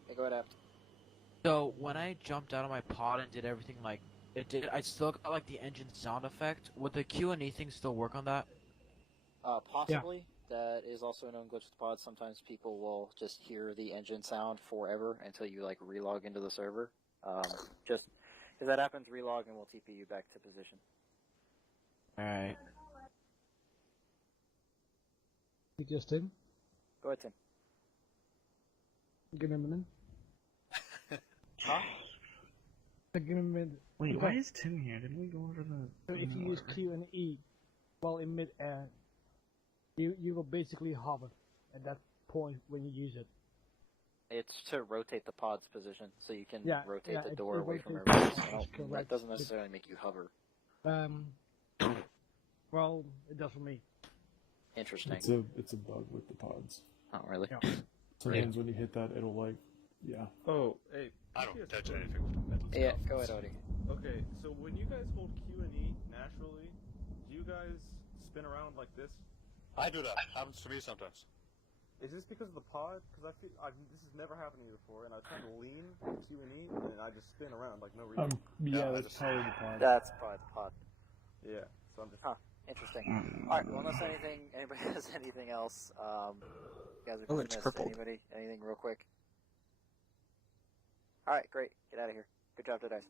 Hey, go ahead, Apt. So when I jumped out of my pod and did everything like it did, I still got like the engine sound effect. Would the Q&E thing still work on that? Possibly. That is also a known glitch with the pod. Sometimes people will just hear the engine sound forever until you like relog into the server. Just if that happens, relog and we'll TP you back to position. Alright. Just Tim. Go ahead, Tim. Give me a minute. Huh? Give me a minute. Wait, why is Tim here? Didn't we go over the... So if you use Q and E while in mid-air, you will basically hover at that point when you use it. It's to rotate the pod's position, so you can rotate the it door away from rotates. everybody. So that doesn't necessarily make you hover. Well, it does for me. Interesting. It's a bug with the pods. Oh, really? Yeah. Sometimes when you hit that, it'll like, yeah. Oh, hey. I don't touch anything with the metal Yeah, stuff. go ahead, Odie. Okay, so when you guys hold Q and E naturally, do you guys spin around like this? I do that. Happens to me sometimes. Is this because of the pod? Because this has never happened to me before, and I was trying to lean Q and E, and I just spin around like no reason. Yeah, that's probably the pod. That's probably the pod. Yeah, so I'm just... Interesting. Alright, well, unless anybody has anything else, you guys are it's crippled. anything real quick? Alright, great. Get out of here. Good job today.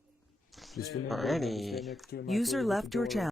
User left your channel.